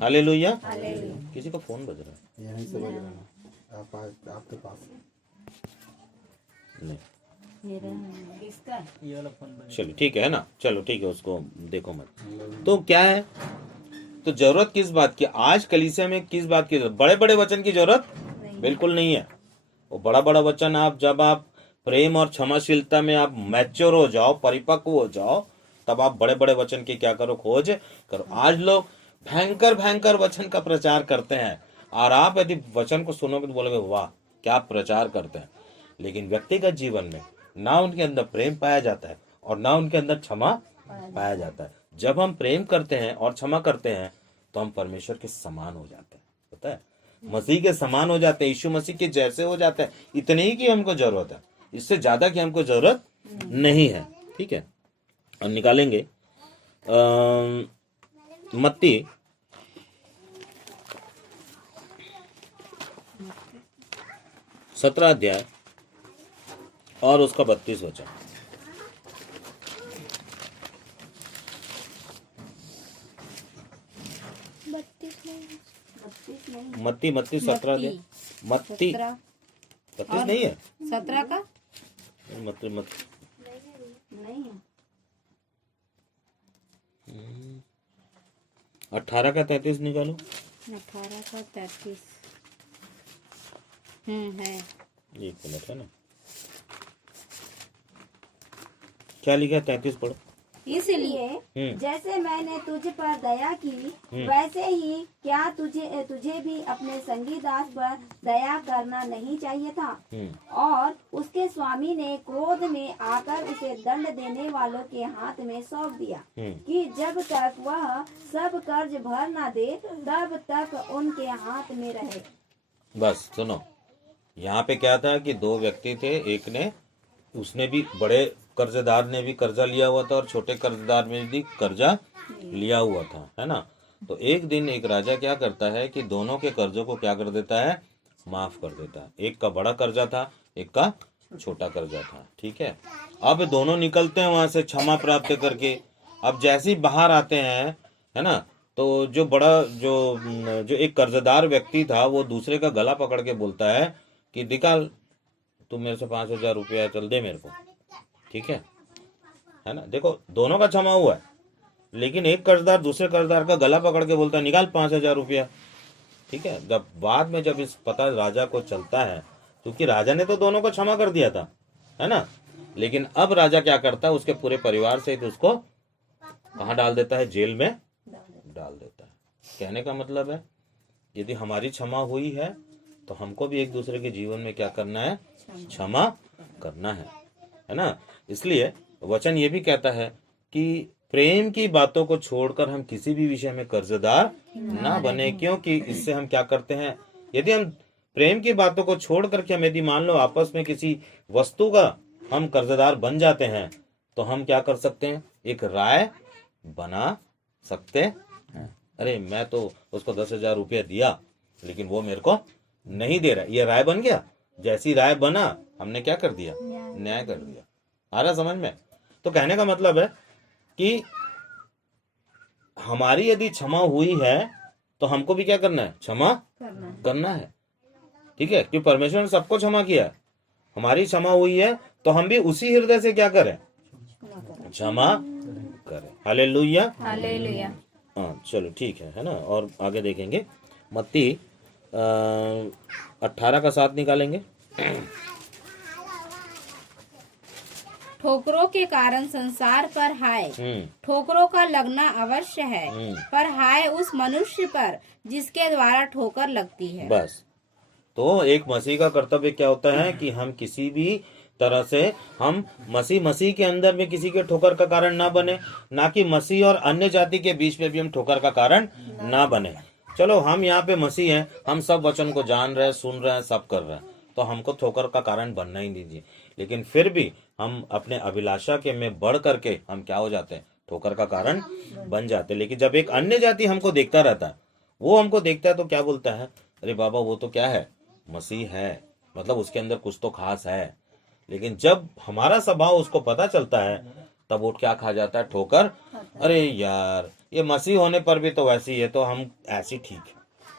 hallelujah. किसी का फोन बज रहा है, यहीं से बज रहा है आपके पास नहीं, ये वाला फोन चलो ठीक है ना, चलो ठीक है, उसको देखो मत। तो क्या है, तो जरूरत किस बात की, आज कलीसिया में किस बात की जरूरत, बड़े बड़े वचन की जरूरत बिल्कुल नहीं है। वो बड़ा बड़ा वचन जब आप प्रेम और क्षमाशीलता में आप मैच्योर हो जाओ, परिपक्व हो जाओ, तब आप बड़े बड़े वचन की क्या करो, खोज करो। आज लोग भयंकर भयंकर वचन का प्रचार करते हैं, और आप यदि वचन को सुनोगे तो बोलोगे वाह क्या प्रचार करते हैं। लेकिन व्यक्तिगत जीवन में ना उनके अंदर प्रेम पाया जाता है और ना उनके अंदर क्षमा पाया जाता है। जब हम प्रेम करते हैं और क्षमा करते हैं तो हम परमेश्वर के समान हो जाते हैं, पता है, मसीह के समान हो जाते हैं, यीशु मसीह के जैसे हो जाते हैं। इतने ही की हमको जरूरत है, इससे ज्यादा की हमको जरूरत नहीं है, ठीक है। और निकालेंगे मत्ती 17 अध्याय और उसका 32 वचन। मत्ती 17 अध्याय, मत्ती 32 नहीं है 17 का मत नहीं है। 18 का 33 निकालो। 18 का 33 है। 1 मिनट है ना, क्या लिखा है? 33 पढ़ो। इसलिए जैसे मैंने तुझ पर दया की वैसे ही क्या तुझे भी अपने संगी दास पर दया करना नहीं चाहिए था? और उसके स्वामी ने क्रोध में आकर उसे दंड देने वालों के हाथ में सौंप दिया कि जब तक वह सब कर्ज भर ना दे तब तक उनके हाथ में रहे। बस सुनो, यहाँ पे क्या था कि 2 व्यक्ति थे, एक ने उसने भी बड़े कर्जदार ने भी कर्जा लिया हुआ था और छोटे कर्जदार ने भी कर्जा लिया हुआ था, है ना। तो एक दिन एक राजा क्या करता है कि दोनों के कर्जों को क्या कर देता है? माफ कर देता है। एक का बड़ा कर्जा था, एक का छोटा कर्जा था, ठीक है। अब दोनों निकलते हैं वहां से क्षमा प्राप्त करके। अब जैसे ही बाहर आते हैं, है ना, तो जो बड़ा जो एक कर्जदार व्यक्ति था वो दूसरे का गला पकड़ के बोलता है कि निकाल, तू मेरे से 5,000 रुपया चल दे मेरे को, ठीक है ना। देखो दोनों का क्षमा हुआ है, लेकिन एक कर्जदार दूसरे कर्जदार का गला पकड़ के बोलता है निकाल 5,000 रुपया, ठीक है। जब बाद में जब इस पता राजा को चलता है, क्योंकि राजा ने तो दोनों को क्षमा कर दिया था, है ना, लेकिन अब राजा क्या करता है? उसके पूरे परिवार सहित उसको कहाँ डाल देता है? जेल में डाल देता है। कहने का मतलब है यदि हमारी क्षमा हुई है तो हमको भी एक दूसरे के जीवन में क्या करना है? क्षमा करना है ना। इसलिए वचन ये भी कहता है कि प्रेम की बातों को छोड़कर हम किसी भी विषय में कर्जदार ना बने, क्योंकि इससे हम क्या करते हैं? यदि हम प्रेम की बातों को छोड़ करके हम यदि मान लो आपस में किसी वस्तु का हम कर्जदार बन जाते हैं तो हम क्या कर सकते हैं? एक राय बना सकते हैं। अरे मैं तो उसको 10,000 रुपया दिया लेकिन वो मेरे को नहीं दे रहा, ये राय बन गया। जैसी राय बना हमने क्या कर दिया? न्याय कर दिया। आ रहा समझ में? तो कहने का मतलब है कि हमारी यदि क्षमा हुई है तो हमको भी क्या करना है? क्षमा करना है, ठीक है। क्योंकि परमेश्वर ने सबको क्षमा किया, हमारी क्षमा हुई है तो हम भी उसी हृदय से क्या करें? क्षमा करें। Hallelujah, hallelujah. हाँ चलो ठीक है ना। और आगे देखेंगे मत्ती 18 का 7 निकालेंगे। ठोकरों के कारण संसार पर हाय, ठोकरों का लगना अवश्य है, पर हाय उस मनुष्य पर जिसके द्वारा ठोकर लगती है। बस, तो एक मसीह का कर्तव्य क्या होता है कि हम किसी भी तरह से हम मसीह के अंदर में किसी के ठोकर का कारण ना बने, ना कि मसीह और अन्य जाति के बीच में भी हम ठोकर का कारण ना बने। चलो हम यहाँ पे मसीह हैं, हम सब वचन को जान रहे हैं, सुन रहे हैं, सब कर रहे हैं, तो हमको ठोकर का कारण बनना ही नहीं दीजिए। लेकिन फिर भी हम अपने अभिलाषा के में बढ़ करके हम क्या हो जाते हैं? ठोकर का कारण बन जाते हैं। लेकिन जब एक अन्य जाति हमको देखता रहता है, वो हमको देखता है तो क्या बोलता है? अरे बाबा वो तो क्या है? मसीह है, मतलब उसके अंदर कुछ तो खास है। लेकिन जब हमारा स्वभाव उसको पता चलता है तब वो क्या खा जाता है? ठोकर। अरे यार ये मसीह होने पर भी तो वैसी है, तो हम ऐसी ठीक है,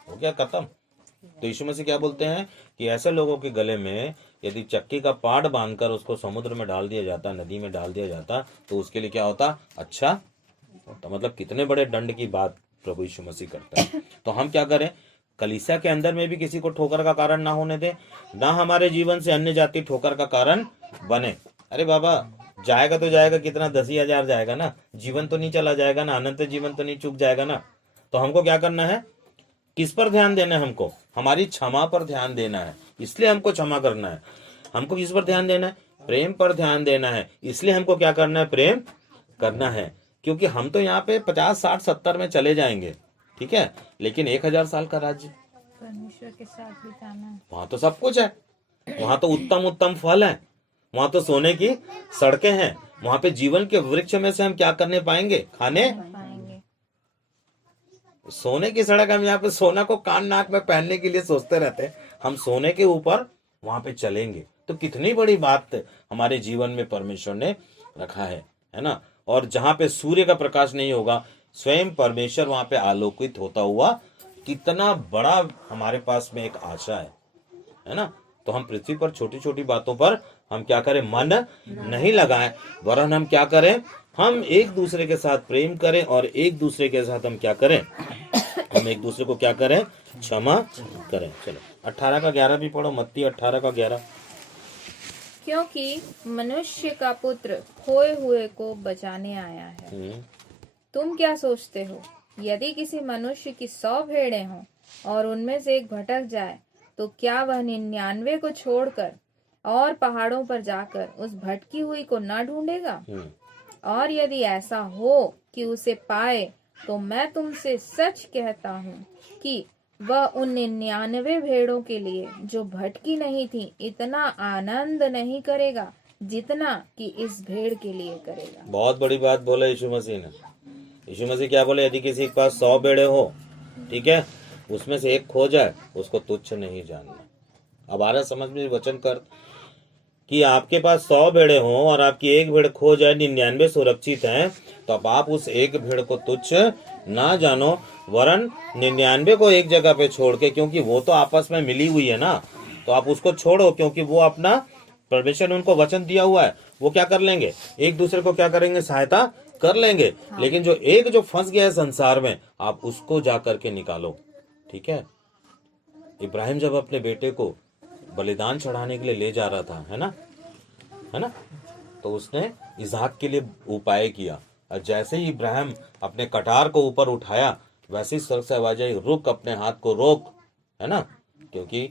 हो गया खत्म। तो यीशु मसीह क्या बोलते हैं कि ऐसे लोगों के गले में यदि चक्की का पाट बांधकर उसको समुद्र में डाल दिया जाता, नदी में डाल दिया जाता, तो उसके लिए क्या होता? अच्छा होता। मतलब कितने बड़े दंड की बात प्रभु यीशु मसीह करता है। तो हम क्या करें? कलीसिया के अंदर में भी किसी को ठोकर का कारण ना होने दे, ना हमारे जीवन से अन्य जाति ठोकर का कारण बने। अरे बाबा जाएगा तो जाएगा, कितना 10,000 जाएगा ना, जीवन तो नहीं चला जाएगा ना, अनंत जीवन तो नहीं चूक जाएगा ना। तो हमको क्या करना है? किस पर ध्यान देना है? हमको हमारी क्षमा पर ध्यान देना है, इसलिए हमको क्षमा करना है। हमको किस पर ध्यान देना है? प्रेम पर ध्यान देना है, इसलिए हमको क्या करना है? प्रेम करना है। क्योंकि हम तो यहाँ पे 50, 60, 70 में चले जाएंगे, ठीक है, लेकिन 1000 साल का राज्य परमेश्वर के साथ बिताना, वहां तो सब कुछ है, वहां तो उत्तम उत्तम फल है, वहां तो सोने की सड़कें हैं, वहां पे जीवन के वृक्ष में से हम क्या करने पाएंगे? खाने पाएंगे। सोने की सड़क। हम यहाँ पे सोना को कान नाक में पहनने के लिए सोचते रहते हैं, हम सोने के ऊपर वहां पे चलेंगे। तो कितनी बड़ी बात हमारे जीवन में परमेश्वर ने रखा है ना। और जहां पे सूर्य का प्रकाश नहीं होगा, स्वयं परमेश्वर वहां पे आलोकित होता हुआ, कितना बड़ा हमारे पास में एक आशा है ना। तो हम पृथ्वी पर छोटी छोटी बातों पर हम क्या करें, मन नहीं लगाएं, वरन हम क्या करें, हम एक दूसरे के साथ प्रेम करें और एक दूसरे के साथ हम क्या करें, हम एक दूसरे को क्या करें, क्षमा करें। चलो 18 का 11 भी पढ़ो, मत्ती 18 का 11। क्योंकि मनुष्य का पुत्र खोए हुए को बचाने आया है। तुम क्या सोचते हो, यदि किसी मनुष्य की 100 भेड़ें हों और उनमें से एक भटक जाए, तो क्या वह 99 को छोड़कर और पहाड़ों पर जाकर उस भटकी हुई को न ढूंढेगा? और यदि ऐसा हो कि उसे पाए, तो मैं तुमसे सच कहता हूँ कि वह उन 99 भेड़ों के लिए जो भटकी नहीं थी इतना आनंद नहीं करेगा जितना कि इस भेड़ के लिए करेगा। बहुत बड़ी बात बोले यीशु मसीह ने। यीशु मसीह क्या बोले, यदि किसी के पास 100 भेड़े हो, ठीक है, उसमें से एक खो जाए, उसको तुच्छ नहीं जानना। अब आ रहा समझ में वचन कर कि आपके पास 100 भेड़े हों और आपकी एक भेड़ खो जाए, 99 सुरक्षित हैं, तो अब आप उस एक भेड़ को तुच्छ ना जानो, वरन 99 को एक जगह पे छोड़ के, क्योंकि वो तो आपस में मिली हुई है ना, तो आप उसको छोड़ो, क्योंकि वो अपना, परमेश्वर ने उनको वचन दिया हुआ है, वो क्या कर लेंगे, एक दूसरे को क्या करेंगे, सहायता कर लेंगे। लेकिन जो एक जो फंस गया है संसार में, आप उसको जा करके निकालो, ठीक है। इब्राहिम जब अपने बेटे को बलिदान चढ़ाने के लिए ले जा रहा था, है ना, तो उसने इसहाक के लिए उपाय किया, और जैसे ही इब्राहिम अपने कटार को ऊपर उठाया, वैसे ही स्वर्ग से आवाज आई, रुक, अपने हाथ को रोक, है ना, क्योंकि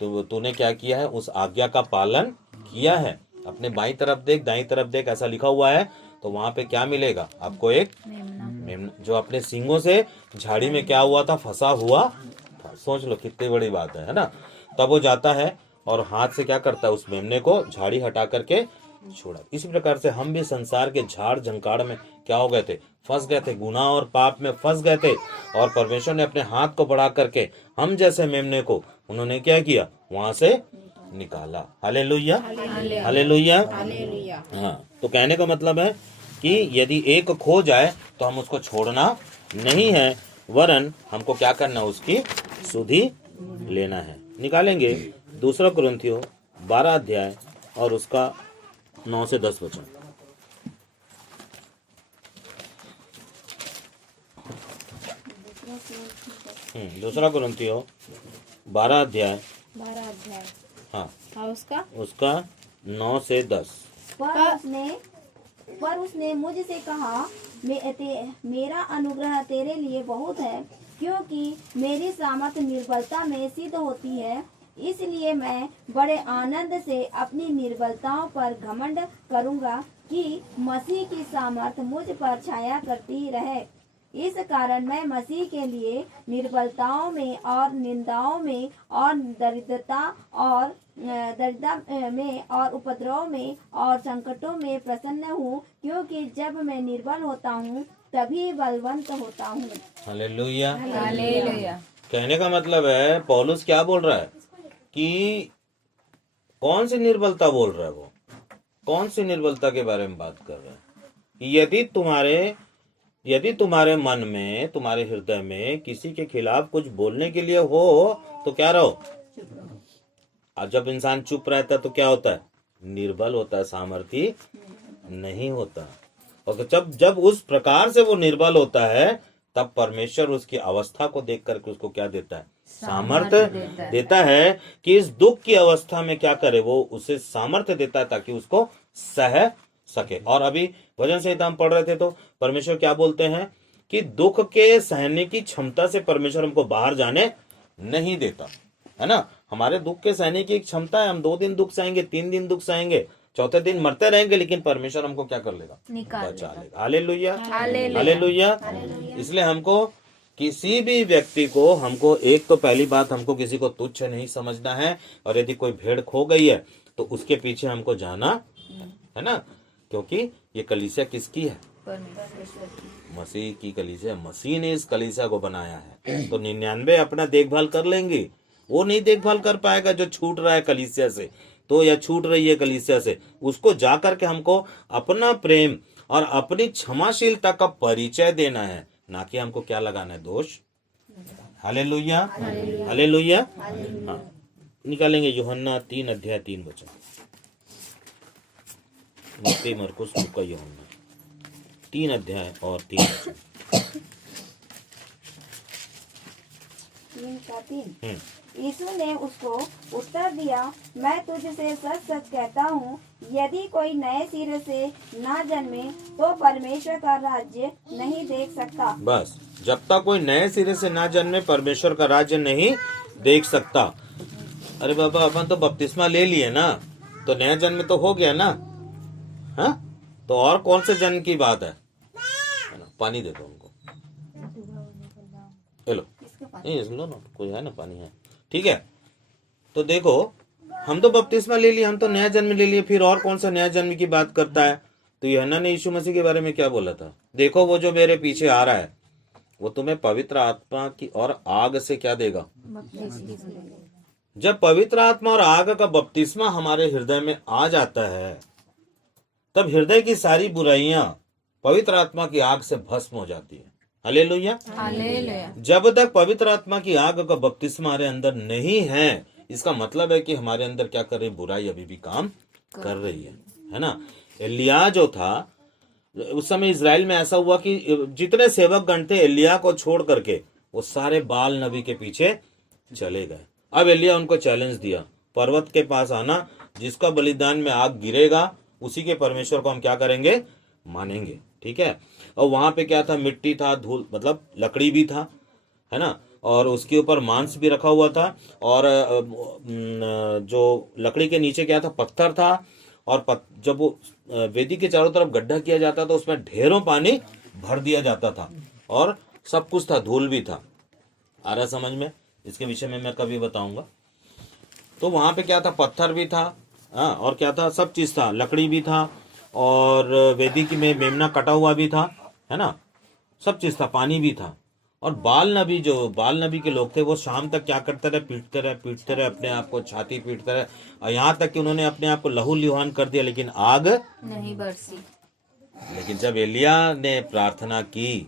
तूने क्या किया है, उस आज्ञा का पालन किया है। अपने बाईं तरफ देख, दाईं तरफ देख, ऐसा लिखा हुआ है, तो वहां पे क्या मिलेगा आपको, एक मेमना, जो अपने सींगों से झाड़ी में क्या हुआ था, फंसा हुआ था। सोच लो कितनी बड़ी बात है ना। तब वो जाता है और हाथ से क्या करता है, उस मेमने को झाड़ी हटा करके छोड़ा। इसी प्रकार से हम भी संसार के झाड़ झंकाड़ में क्या हो गए थे, फंस गए थे, गुनाह और पाप में फंस गए थे, और परमेश्वर ने अपने हाथ को बढ़ा करके हम जैसे मेमने को उन्होंने क्या किया, वहां से निकाला। Hallelujah, hallelujah. हाँ, तो कहने का मतलब है कि यदि एक खो जाए तो हम उसको छोड़ना नहीं है, वरन हमको क्या करना, उसकी सुधि लेना है। निकालेंगे 2 कुरिन्थियों 12 अध्याय और उसका 9 से 10 वचन। दूसरा कुरिन्थियों 12 अध्याय, हाँ, उसका 9 से 10। पर उसने मुझसे कहा, मेरा अनुग्रह तेरे लिए बहुत है, क्योंकि मेरी सामर्थ निर्बलता में सिद्ध होती है। इसलिए मैं बड़े आनंद से अपनी निर्बलताओं पर घमंड करूंगा कि मसीह की सामर्थ मुझ पर छाया करती रहे। इस कारण मैं मसीह के लिए निर्बलताओं में और निंदाओं में और दरिद्रता में और उपद्रव में और संकटों में प्रसन्न हूँ, क्योंकि जब मैं निर्बल होता हूँ तभी बलवंत होता हूँ। Hallelujah, hallelujah. कहने का मतलब है, पौलुस क्या बोल रहा है कि कौन सी निर्बलता बोल रहा है, वो कौन सी निर्बलता के बारे में बात कर रहा है कि यदि तुम्हारे मन में, तुम्हारे हृदय में किसी के खिलाफ कुछ बोलने के लिए हो तो क्या रहो। और जब इंसान चुप रहता है तो क्या होता है, निर्बल होता है, सामर्थी नहीं होता। और जब उस प्रकार से वो निर्बल होता है, तब परमेश्वर उसकी अवस्था को देख करके उसको क्या देता है, सामर्थ्य देता है कि इस दुख की अवस्था में क्या करे, वो उसे सामर्थ्य देता है ताकि उसको सह सके। और अभी वचन संहिता हम पढ़ रहे थे तो परमेश्वर क्या बोलते हैं कि दुख के सहने की क्षमता से परमेश्वर हमको बाहर जाने नहीं देता, है ना। हमारे दुख के सहने की एक क्षमता है, हम 2 दिन दुख सहेंगे, 3 दिन दुख सहेंगे, चौथे दिन मरते रहेंगे, लेकिन परमेश्वर हमको क्या कर लेगा, बचा लेगा। Hallelujah, hallelujah. इसलिए हमको किसी भी व्यक्ति को, हमको एक तो पहली बात, हमको किसी को तुच्छ नहीं समझना है, और यदि कोई भेड़ खो गई है तो उसके पीछे हमको जाना है ना, क्योंकि ये कलीसिया किसकी है, मसीह की कलीसिया। मसीह ने इस कलीसिया को बनाया है, तो 99 अपना देखभाल कर लेंगे। वो नहीं देखभाल कर पाएगा जो छूट रहा है कलीसिया से, तो या छूट रही है कलीसिया से, उसको जाकर के हमको अपना प्रेम और अपनी क्षमाशीलता का परिचय देना है, ना कि हमको क्या लगाना है, दोष। Hallelujah, hallelujah. हाँ, निकालेंगे यूहन्ना 3 अध्याय 3 वचन। मत्ती, मरकुस, लूका, यूहन्ना 3 अध्याय और 3 वचन। 3:3 यीशु ने उसको उत्तर दिया, मैं तुझसे सच सच कहता हूँ, यदि कोई नए सिरे से ना जन्मे तो परमेश्वर का राज्य नहीं देख सकता। बस, जब तक कोई नए सिरे से ना जन्मे परमेश्वर का राज्य नहीं देख सकता। अरे बाबा, अपन तो बपतिस्मा ले लिए ना, तो नया जन्म तो हो गया ना। हाँ, तो और कौन से जन्म की बात है ना? पानी दे दो उनको, लो नहीं लो ना, कोई है ना, पानी है, ठीक है। तो देखो, हम तो बपतिस्मा ले लिए, हम तो नया जन्म ले लिए, फिर और कौन सा नया जन्म की बात करता है? तो यूहन्ना ने यीशु मसीह के बारे में क्या बोला था? देखो, वो जो मेरे पीछे आ रहा है वो तुम्हें पवित्र आत्मा की और आग से क्या देगा? जब पवित्र आत्मा और आग का बपतिस्मा हमारे हृदय में आ जाता है, तब हृदय की सारी बुराइयां पवित्र आत्मा की आग से भस्म हो जाती है। हालेलुया। जब तक पवित्र आत्मा की आग का बपतिस्मा हमारे अंदर नहीं है, इसका मतलब है कि हमारे अंदर क्या कर रही? बुराई अभी भी काम कर रही है ना। एलिया जो था, उस समय इजराइल में ऐसा हुआ कि जितने सेवक गण थे एलिया को छोड़ करके वो सारे बाल नबी के पीछे चले गए। अब एलिया उनको चैलेंज दिया, पर्वत के पास आना, जिसका बलिदान में आग गिरेगा उसी के परमेश्वर को हम क्या करेंगे? मानेंगे, ठीक है। और वहां पे क्या था? मिट्टी था, धूल, मतलब लकड़ी भी था, है ना, और उसके ऊपर मांस भी रखा हुआ था, और जो लकड़ी के नीचे क्या था? पत्थर था, और जब वो वेदी के चारों तरफ गड्ढा किया जाता था उसमें ढेरों पानी भर दिया जाता था, और सब कुछ था, धूल भी था। आ रहा समझ में? इसके विषय में मैं कभी बताऊंगा। तो वहां पे क्या था? पत्थर भी था, और क्या था? सब चीज था, लकड़ी भी था, और वेदी की में मेमना कटा हुआ भी था, है ना, सब चीज था, पानी भी था। और बाल नबी के लोग थे, वो शाम तक क्या करते रहे? पीटते रहे अपने आप को, छाती पीटते रहे, और यहाँ तक कि उन्होंने अपने आप को लहू लुहान कर दिया, लेकिन आग नहीं बरसी। लेकिन जब एलिया ने प्रार्थना की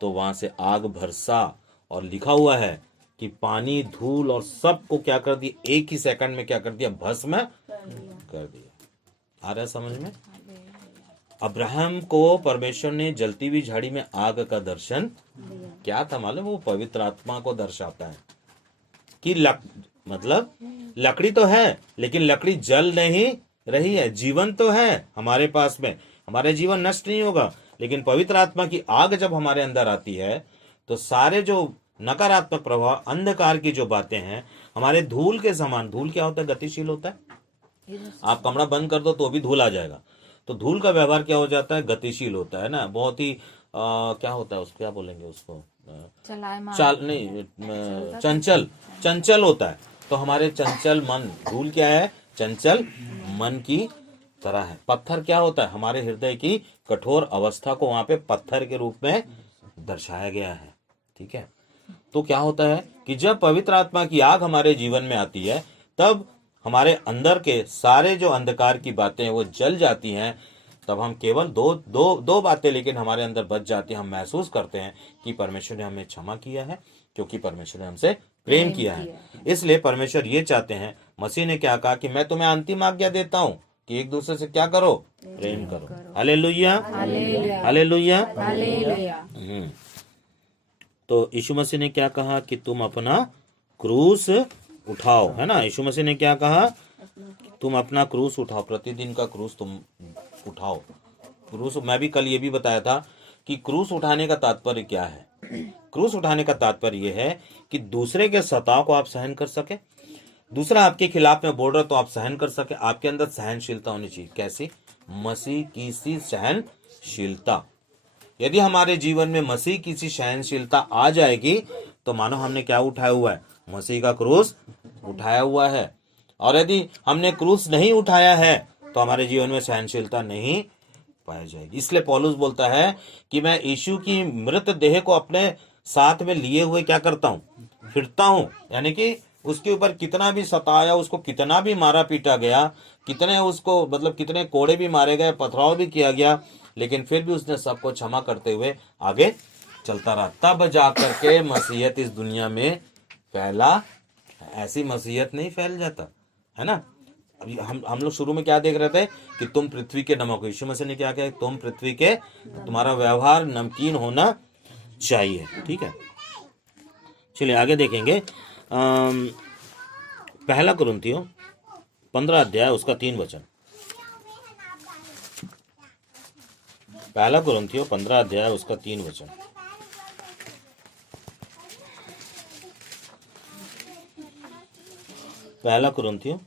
तो वहां से आग बरसा, और लिखा हुआ है कि पानी, धूल और सबको क्या कर दिया? एक ही सेकंड में क्या कर दिया? भस्म कर दिया। आ रहा है समझ में? अब्राहम को परमेश्वर ने जलती हुई झाड़ी में आग का दर्शन क्या था मालूम? वो पवित्र आत्मा को दर्शाता है कि मतलब लकड़ी तो है, लेकिन लकड़ी जल नहीं रही है, जीवन तो है हमारे पास में, हमारे जीवन नष्ट नहीं होगा। लेकिन पवित्र आत्मा की आग जब हमारे अंदर आती है तो सारे जो नकारात्मक प्रभाव, अंधकार की जो बातें हैं, हमारे धूल के समान, धूल क्या होता है? गतिशील होता है। आप कमरा बंद कर दो तो भी धूल आ जाएगा। तो धूल का व्यवहार क्या हो जाता है? गतिशील होता है ना, बहुत ही क्या होता है उसको, क्या बोलेंगे उसको? चंचल होता है। तो हमारे चंचल मन, धूल क्या है? चंचल मन की तरह है। पत्थर क्या होता है? हमारे हृदय की कठोर अवस्था को वहां पे पत्थर के रूप में दर्शाया गया है, ठीक है। तो क्या होता है कि जब पवित्र आत्मा की आग हमारे जीवन में आती है, तब हमारे अंदर के सारे जो अंधकार की बातें हैं वो जल जाती हैं। तब हम केवल दो बातें लेकिन हमारे अंदर बच जाती हैं। हम महसूस करते हैं कि परमेश्वर ने हमें क्षमा किया है, क्योंकि परमेश्वर ने हमसे प्रेम किया है। इसलिए परमेश्वर ये चाहते हैं, मसीह ने क्या कहा कि मैं तुम्हें अंतिम आज्ञा देता हूँ कि एक दूसरे से क्या करो? प्रेम करो। Hallelujah, hallelujah. तो यीशु मसीह ने क्या कहा कि तुम अपना क्रूस उठाओ, है ना। यीशु मसीह ने क्या कहा? तुम अपना क्रूस उठाओ, प्रतिदिन का क्रूस तुम उठाओ। क्रूस, मैं भी कल ये भी बताया था कि क्रूस उठाने का तात्पर्य क्या है। क्रूस उठाने का तात्पर्य यह है कि दूसरे के सताव को आप सहन कर सके, दूसरा आपके खिलाफ में बोल रहा तो आप सहन कर सके। आपके अंदर सहनशीलता होनी चाहिए। कैसी? मसीह की सी सहनशीलता। यदि हमारे जीवन में मसीह की सी सहनशीलता आ जाएगी तो मानो हमने क्या उठाया हुआ है? मसीह का क्रूस उठाया हुआ है। और यदि हमने क्रूस नहीं उठाया है तो हमारे जीवन में सहनशीलता नहीं पाई जाएगी। इसलिए पौलुस बोलता है कि मैं यीशु की मृत देह को अपने साथ में लिए हुए क्या करता हूँ? फिरता हूँ। यानी कि उसके ऊपर कितना भी सताया, उसको कितना भी मारा पीटा गया, कितने उसको मतलब कितने कोड़े भी मारे गए, पथराव भी किया गया, लेकिन फिर भी उसने सबको क्षमा करते हुए आगे चलता रहा। तब जाकर के मसीहत इस दुनिया में फैला है। ऐसी मसीहत नहीं फैल जाता, है ना। अभी हम लोग शुरू में क्या देख रहे थे कि तुम पृथ्वी के नमक हो। यीशु मसीह ने क्या कहा, तुम पृथ्वी के, तुम्हारा व्यवहार नमकीन होना चाहिए, ठीक है। चलिए आगे देखेंगे। पहला कुरिन्थियों 15 अध्याय उसका 3 वचन। पहला कुरिन्थियों 15 अध्याय उसका 3 वचन। पहला कुरिन्थियों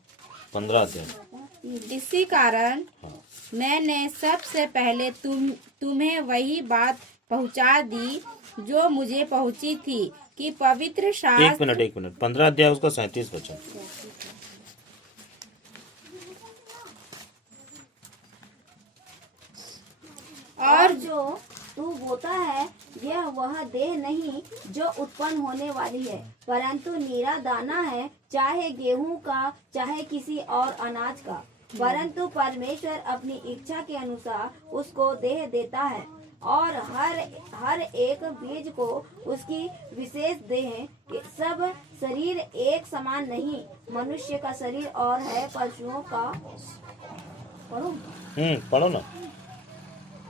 15 अध्याय। इसी कारण मैंने सबसे पहले तुम्हें वही बात पहुंचा दी जो मुझे पहुंची थी कि पवित्र शास्त्र। एक मिनट 15 अध्याय उसका 37 वचन। और जो तू बोता है यह वह देह नहीं जो उत्पन्न होने वाली है, परंतु नीरा दाना है, चाहे गेहूं का चाहे किसी और अनाज का, परंतु परमेश्वर अपनी इच्छा के अनुसार उसको देह देता है। और हर एक बीज को उसकी विशेष देह। सब शरीर एक समान नहीं, मनुष्य का शरीर और है, पशुओं का पढ़ो ना।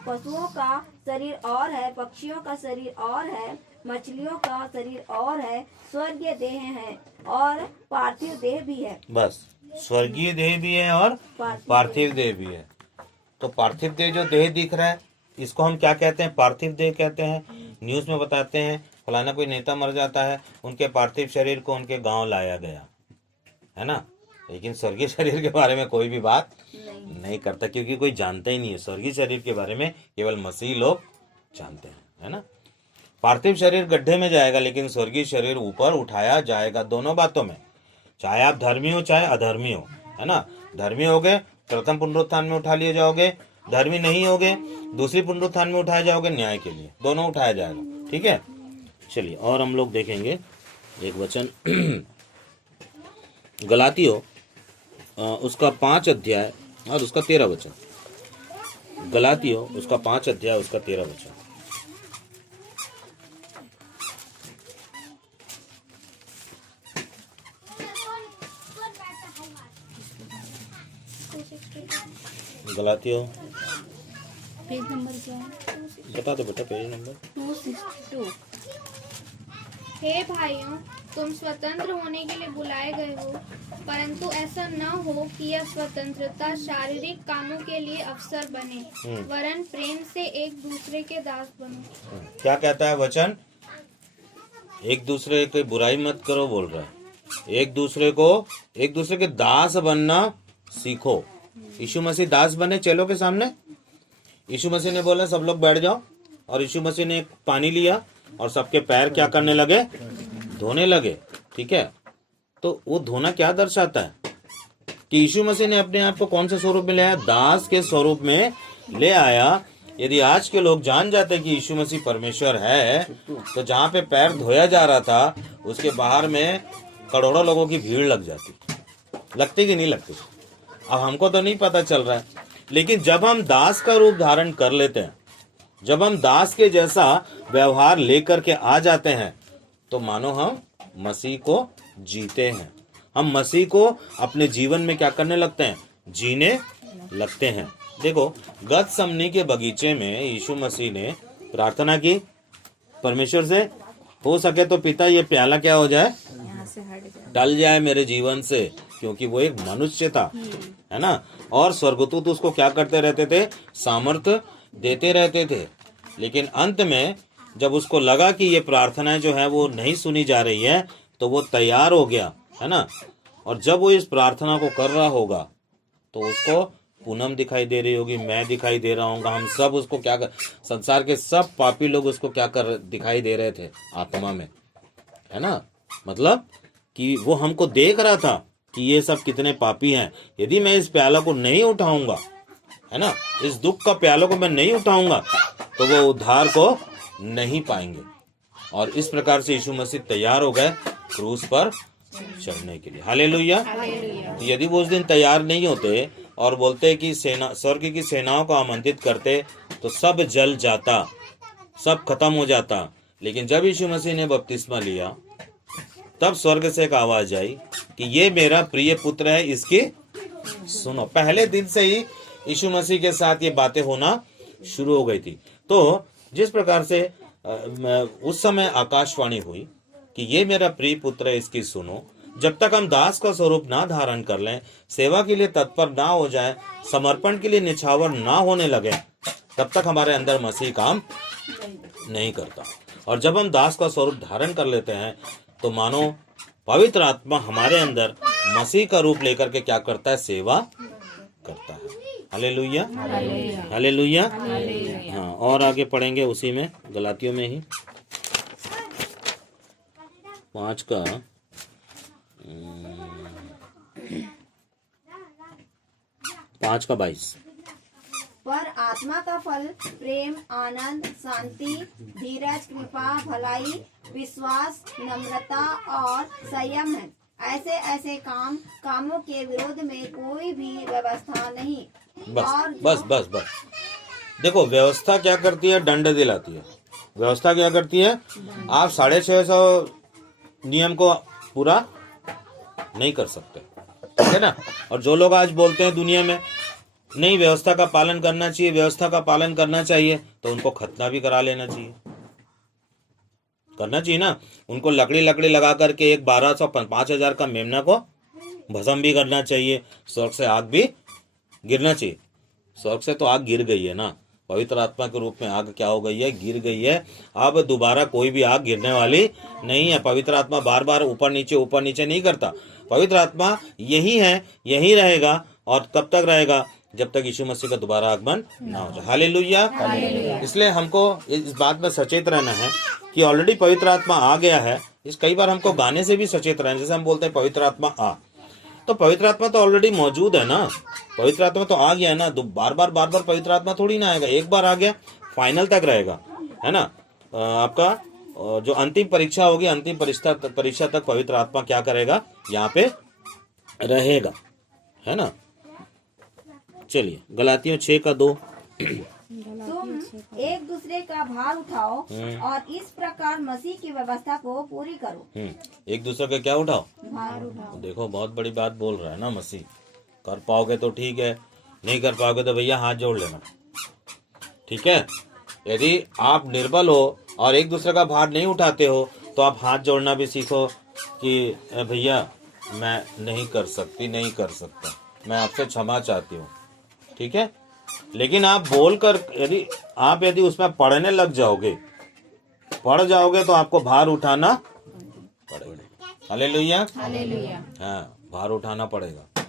पशुओं का शरीर और है, पक्षियों का शरीर और है, मछलियों का शरीर और है, स्वर्गीय देह है और पार्थिव देह भी है। बस, स्वर्गीय देह भी है और पार्थिव देह भी है। तो पार्थिव देह जो देह दिख रहा है इसको हम क्या कहते हैं, पार्थिव देह कहते हैं। न्यूज में बताते हैं फलाना कोई नेता मर जाता है, उनके पार्थिव शरीर को उनके गांव लाया गया, है ना। लेकिन स्वर्गीय शरीर के बारे में कोई भी बात नहीं करता, क्योंकि कोई जानता ही नहीं है। स्वर्गीय शरीर के बारे में केवल मसीह लोग जानते हैं, है ना। पार्थिव शरीर गड्ढे में जाएगा, लेकिन स्वर्गीय शरीर ऊपर उठाया जाएगा। दोनों बातों में, चाहे आप धर्मी हो चाहे अधर्मी हो, है ना। धर्मी हो गए प्रथम पुनरुत्थान में उठा लिए जाओगे, धर्मी नहीं होगे दूसरी पुनरुत्थान में उठाए जाओगे न्याय के लिए, दोनों उठाया जाएगा, ठीक है। चलिए और हम लोग देखेंगे एक वचन गलातियों उसका 5 अध्याय और उसका 13 वचन। गलातियों उसका 5 अध्याय उसका 13 वचन। गलातियों पेज नंबर क्या है? बता दो बेटा, पेज नंबर 262। हे भाइयों, तुम स्वतंत्र होने के लिए बुलाए गए हो, परंतु ऐसा न हो कि यह स्वतंत्रता शारीरिक कामों के लिए अवसर बने, वरन प्रेम से एक दूसरे के दास बनो। क्या कहता है वचन? एक दूसरे की बुराई मत करो बोल रहा है। एक दूसरे के दास बनना सीखो। यीशु मसीह दास बने चेलों के सामने। यीशु मसीह ने बोला सब लोग बैठ जाओ, और यीशु मसीह ने पानी लिया और सबके पैर क्या करने लगे, धोने लगे, ठीक है। तो वो धोना क्या दर्शाता है कि यीशु मसीह ने अपने आप को कौन से स्वरूप में ले आया, दास के स्वरूप में ले आया। यदि आज के लोग जान जाते कि यीशु मसीह परमेश्वर है, तो जहाँ पे पैर धोया जा रहा था उसके बाहर में करोड़ों लोगों की भीड़ लग जाती। लगती कि नहीं लगती? अब हमको तो नहीं पता चल रहा है, लेकिन जब हम दास का रूप धारण कर लेते हैं, जब हम दास के जैसा व्यवहार लेकर के आ जाते हैं, तो मानो हम मसीह को जीते हैं। हम मसीह को अपने जीवन में क्या करने लगते हैं, जीने लगते हैं। देखो गतसमनी के बगीचे में यीशु मसीह ने प्रार्थना की परमेश्वर से, हो सके तो पिता ये प्याला क्या हो जाए, टल जाए मेरे जीवन से, क्योंकि वो एक मनुष्य था, है ना। और स्वर्गदूत उसको क्या करते रहते थे, सामर्थ्य देते रहते थे। लेकिन अंत में जब उसको लगा कि ये प्रार्थनाएं जो है वो नहीं सुनी जा रही है, तो वो तैयार हो गया, है ना। और जब वो इस प्रार्थना को कर रहा होगा तो उसको पूनम दिखाई दे रही होगी, मैं दिखाई दे रहा हूँ, हम सब उसको क्या कर, संसार के सब पापी लोग उसको क्या कर दिखाई दे रहे थे आत्मा में, है ना। मतलब कि वो हमको देख रहा था कि ये सब कितने पापी हैं। यदि मैं इस प्याला को नहीं उठाऊंगा, है ना, इस दुख का प्याला को मैं नहीं उठाऊंगा, तो वो उद्धार को नहीं पाएंगे। और इस प्रकार से यीशु मसीह तैयार हो गए क्रूस पर चढ़ने के लिए। हालेलुया। यदि वो उस दिन तैयार नहीं होते और बोलते कि स्वर्ग की सेनाओं को आमंत्रित करते, तो सब जल जाता, सब खत्म हो जाता। लेकिन जब यीशु मसीह ने बपतिस्मा लिया, तब स्वर्ग से एक आवाज आई कि ये मेरा प्रिय पुत्र है, इसकी सुनो। पहले दिन से ही यीशु मसीह के साथ ये बातें होना शुरू हो गई थी। तो जिस प्रकार से उस समय आकाशवाणी हुई कि ये मेरा प्रिय पुत्र है, इसकी सुनो, जब तक हम दास का स्वरूप ना धारण कर लें, सेवा के लिए तत्पर ना हो जाए, समर्पण के लिए निछावर ना होने लगे, तब तक हमारे अंदर मसीह काम नहीं करता। और जब हम दास का स्वरूप धारण कर लेते हैं तो मानो पवित्र आत्मा हमारे अंदर मसीह का रूप लेकर के क्या करता है? सेवा करता है। Hallelujah, hallelujah. हाँ, और आगे पढ़ेंगे उसी में, गलातियों में ही 5 का 22। पर आत्मा का फल प्रेम, आनंद, शांति, धीरज, कृपा, भलाई, विश्वास, नम्रता और संयम है। ऐसे ऐसे कामों के विरोध में कोई भी व्यवस्था नहीं। बस देखो, व्यवस्था क्या करती है? दंड दिलाती है। व्यवस्था क्या करती है? आप 650 नियम को पूरा नहीं कर सकते, है ना। और जो लोग आज बोलते हैं दुनिया में नहीं व्यवस्था का पालन करना चाहिए, व्यवस्था का पालन करना चाहिए, तो उनको खतना भी करा लेना चाहिए, करना चाहिए ना। उनको लकड़ी लगा करके एक 1200-5000 का मेमना को भस्म भी करना चाहिए। स्वर्ग से आग भी गिरना चाहिए। स्वर्ग से तो आग गिर गई है ना, पवित्र आत्मा के रूप में आग क्या हो गई है? गिर गई है। अब दोबारा कोई भी आग गिरने वाली नहीं है। पवित्र आत्मा बार बार ऊपर नीचे नहीं करता। पवित्र आत्मा यही है, यही रहेगा। और कब तक रहेगा? जब तक यीशु मसीह का दोबारा आगमन ना हो जाए। हालेलुया। इसलिए हमको इस बात में सचेत रहना है कि ऑलरेडी पवित्र आत्मा आ गया है। इस कई बार हमको गाने से भी सचेत रहना, जैसे हम बोलते हैं पवित्र आत्मा आ, तो पवित्र आत्मा तो ऑलरेडी मौजूद है ना, पवित्र आत्मा तो आ गया है ना। बार बार पवित्र आत्मा थोड़ी ना आएगा। एक बार आ गया, फाइनल तक रहेगा, है ना। आपका जो अंतिम परीक्षा होगी, अंतिम परीक्षा तक पवित्र आत्मा क्या करेगा? यहाँ पे रहेगा, है ना। चलिए, गलातियों 6 का 2। तुम एक दूसरे का भार उठाओ और इस प्रकार मसीह की व्यवस्था को पूरी करो। एक दूसरे का क्या उठाओ? भार उठाओ। देखो, बहुत बड़ी बात बोल रहा है ना मसीह। कर पाओगे तो ठीक है, नहीं कर पाओगे तो भैया हाथ जोड़ लेना, ठीक है। यदि आप निर्बल हो और एक दूसरे का भार नहीं उठाते हो तो आप हाथ जोड़ना भी सीखो कि भैया मैं नहीं कर सकती, नहीं कर सकता, मैं आपसे क्षमा चाहती हूँ, ठीक है। लेकिन आप बोलकर यदि उसमें पढ़ने लग जाओगे, पढ़ जाओगे तो आपको भार उठाना पड़ेगा। Hallelujah, hallelujah. हाँ, भार उठाना पड़ेगा।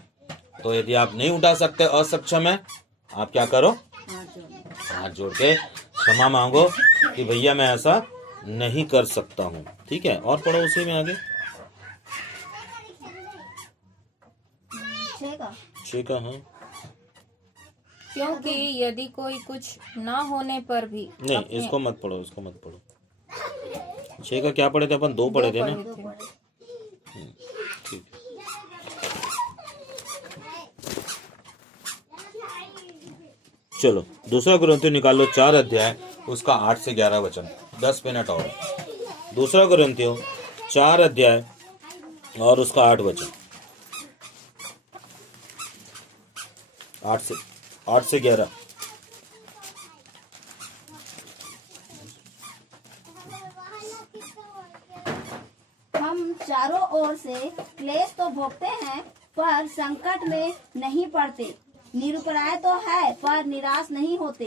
तो यदि आप नहीं उठा सकते, असक्षम है, आप क्या करो? हाथ जोड़ के क्षमा मांगो कि भैया मैं ऐसा नहीं कर सकता हूँ, ठीक है। और पढ़ो उसी में आगे। 6 का हाँ। क्योंकि यदि कोई कुछ ना होने पर भी नहीं, इसको मत पढ़ो, इसको मत पढ़ो। 6 का क्या पढ़े थे अपन? 2 पढ़े थे ना, ठीक है। चलो, दूसरा कुरिन्थियों निकाल लो, 4 अध्याय, उसका 8 से 11 वचन। 10 मिनट और। दूसरा कुरिन्थियों 4 अध्याय और उसका 8 वचन। 8 से 11। हम चारों ओर से क्लेश तो भोगते हैं पर संकट में नहीं पड़ते, निरुपराय तो है पर निराश नहीं होते,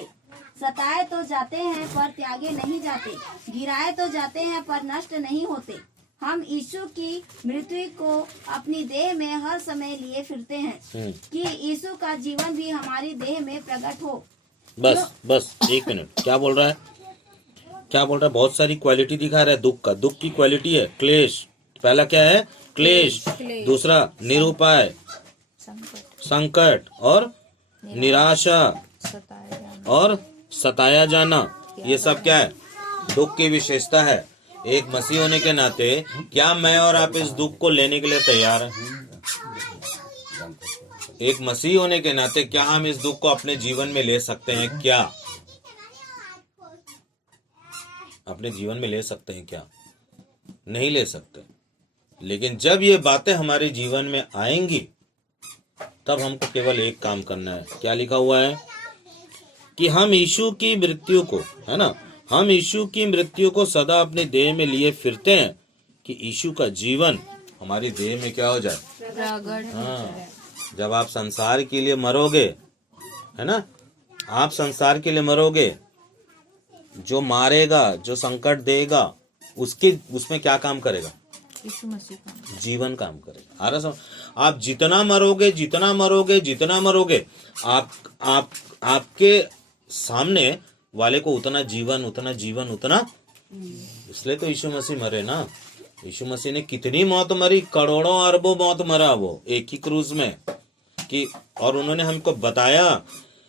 सताए तो जाते हैं पर त्यागे नहीं जाते, गिराए तो जाते हैं पर नष्ट नहीं होते। हम यीशु की मृत्यु को अपनी देह में हर समय लिए फिरते हैं कि यीशु का जीवन भी हमारी देह में प्रकट हो। बस 1 मिनट। क्या बोल रहा है? क्या बोल रहा है? बहुत सारी क्वालिटी दिखा रहा है दुख का। दुख की क्वालिटी है क्लेश। पहला क्या है? क्लेश। दूसरा निरुपाय, संकट और निराशा और सताया जाना। ये सब क्या है? दुख की विशेषता है। एक मसीह होने के नाते क्या मैं और आप इस दुख को लेने के लिए तैयार हैं? एक मसीह होने के नाते क्या हम इस दुख को अपने जीवन में ले सकते हैं? क्या अपने जीवन में ले सकते हैं? क्या नहीं ले सकते? लेकिन जब ये बातें हमारे जीवन में आएंगी तब हमको केवल एक काम करना है। क्या लिखा हुआ है कि हम यीशु की मृत्यु को, है ना, हम यीशु की मृत्यु को सदा अपने देह में लिए फिरते हैं कि यीशु का जीवन हमारी देह में क्या हो जाए, प्रगट हो हाँ। जाए। जब आप संसार के लिए मरोगे, है ना, आप संसार के लिए मरोगे, जो मारेगा, जो संकट देगा, उसमें क्या काम करेगा, यीशु मसीह का जीवन काम करेगा। आ रहा समझ? आप जितना मरोगे, जितना मरोगे, जितना मरोगे, आपके सामने वाले को उतना जीवन, उतना जीवन, उतना। इसलिए तो यीशु मसीह मरे ना। यीशु मसीह ने कितनी मौत मरी, करोड़ों अरबों मौत मरा वो एक ही क्रूज में कि, और उन्होंने हमको बताया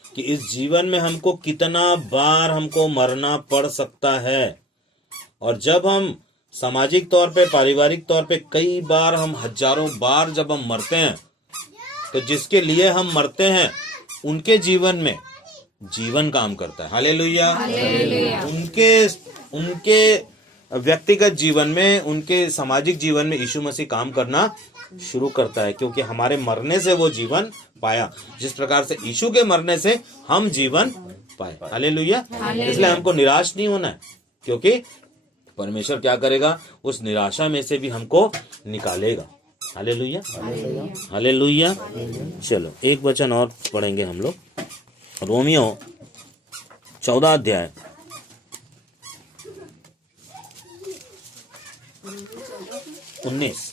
कि इस जीवन में हमको कितना बार हमको मरना पड़ सकता है। और जब हम सामाजिक तौर पे, पारिवारिक तौर पे कई बार, हम हजारों बार जब हम मरते हैं, तो जिसके लिए हम मरते हैं उनके जीवन में जीवन काम करता है। हालेलुया। उनके व्यक्तिगत जीवन में, उनके सामाजिक जीवन में यीशु मसीह काम करना शुरू करता है, क्योंकि हमारे मरने से वो जीवन पाया, जिस प्रकार से यीशु के मरने से हम जीवन पाए। हालेलुया। इसलिए हमको निराश नहीं होना है, क्योंकि परमेश्वर क्या करेगा, उस निराशा में से भी हमको निकालेगा। Hallelujah, hallelujah. चलो एक वचन और पढ़ेंगे हम लोग, रोमियो 14 अध्याय 19।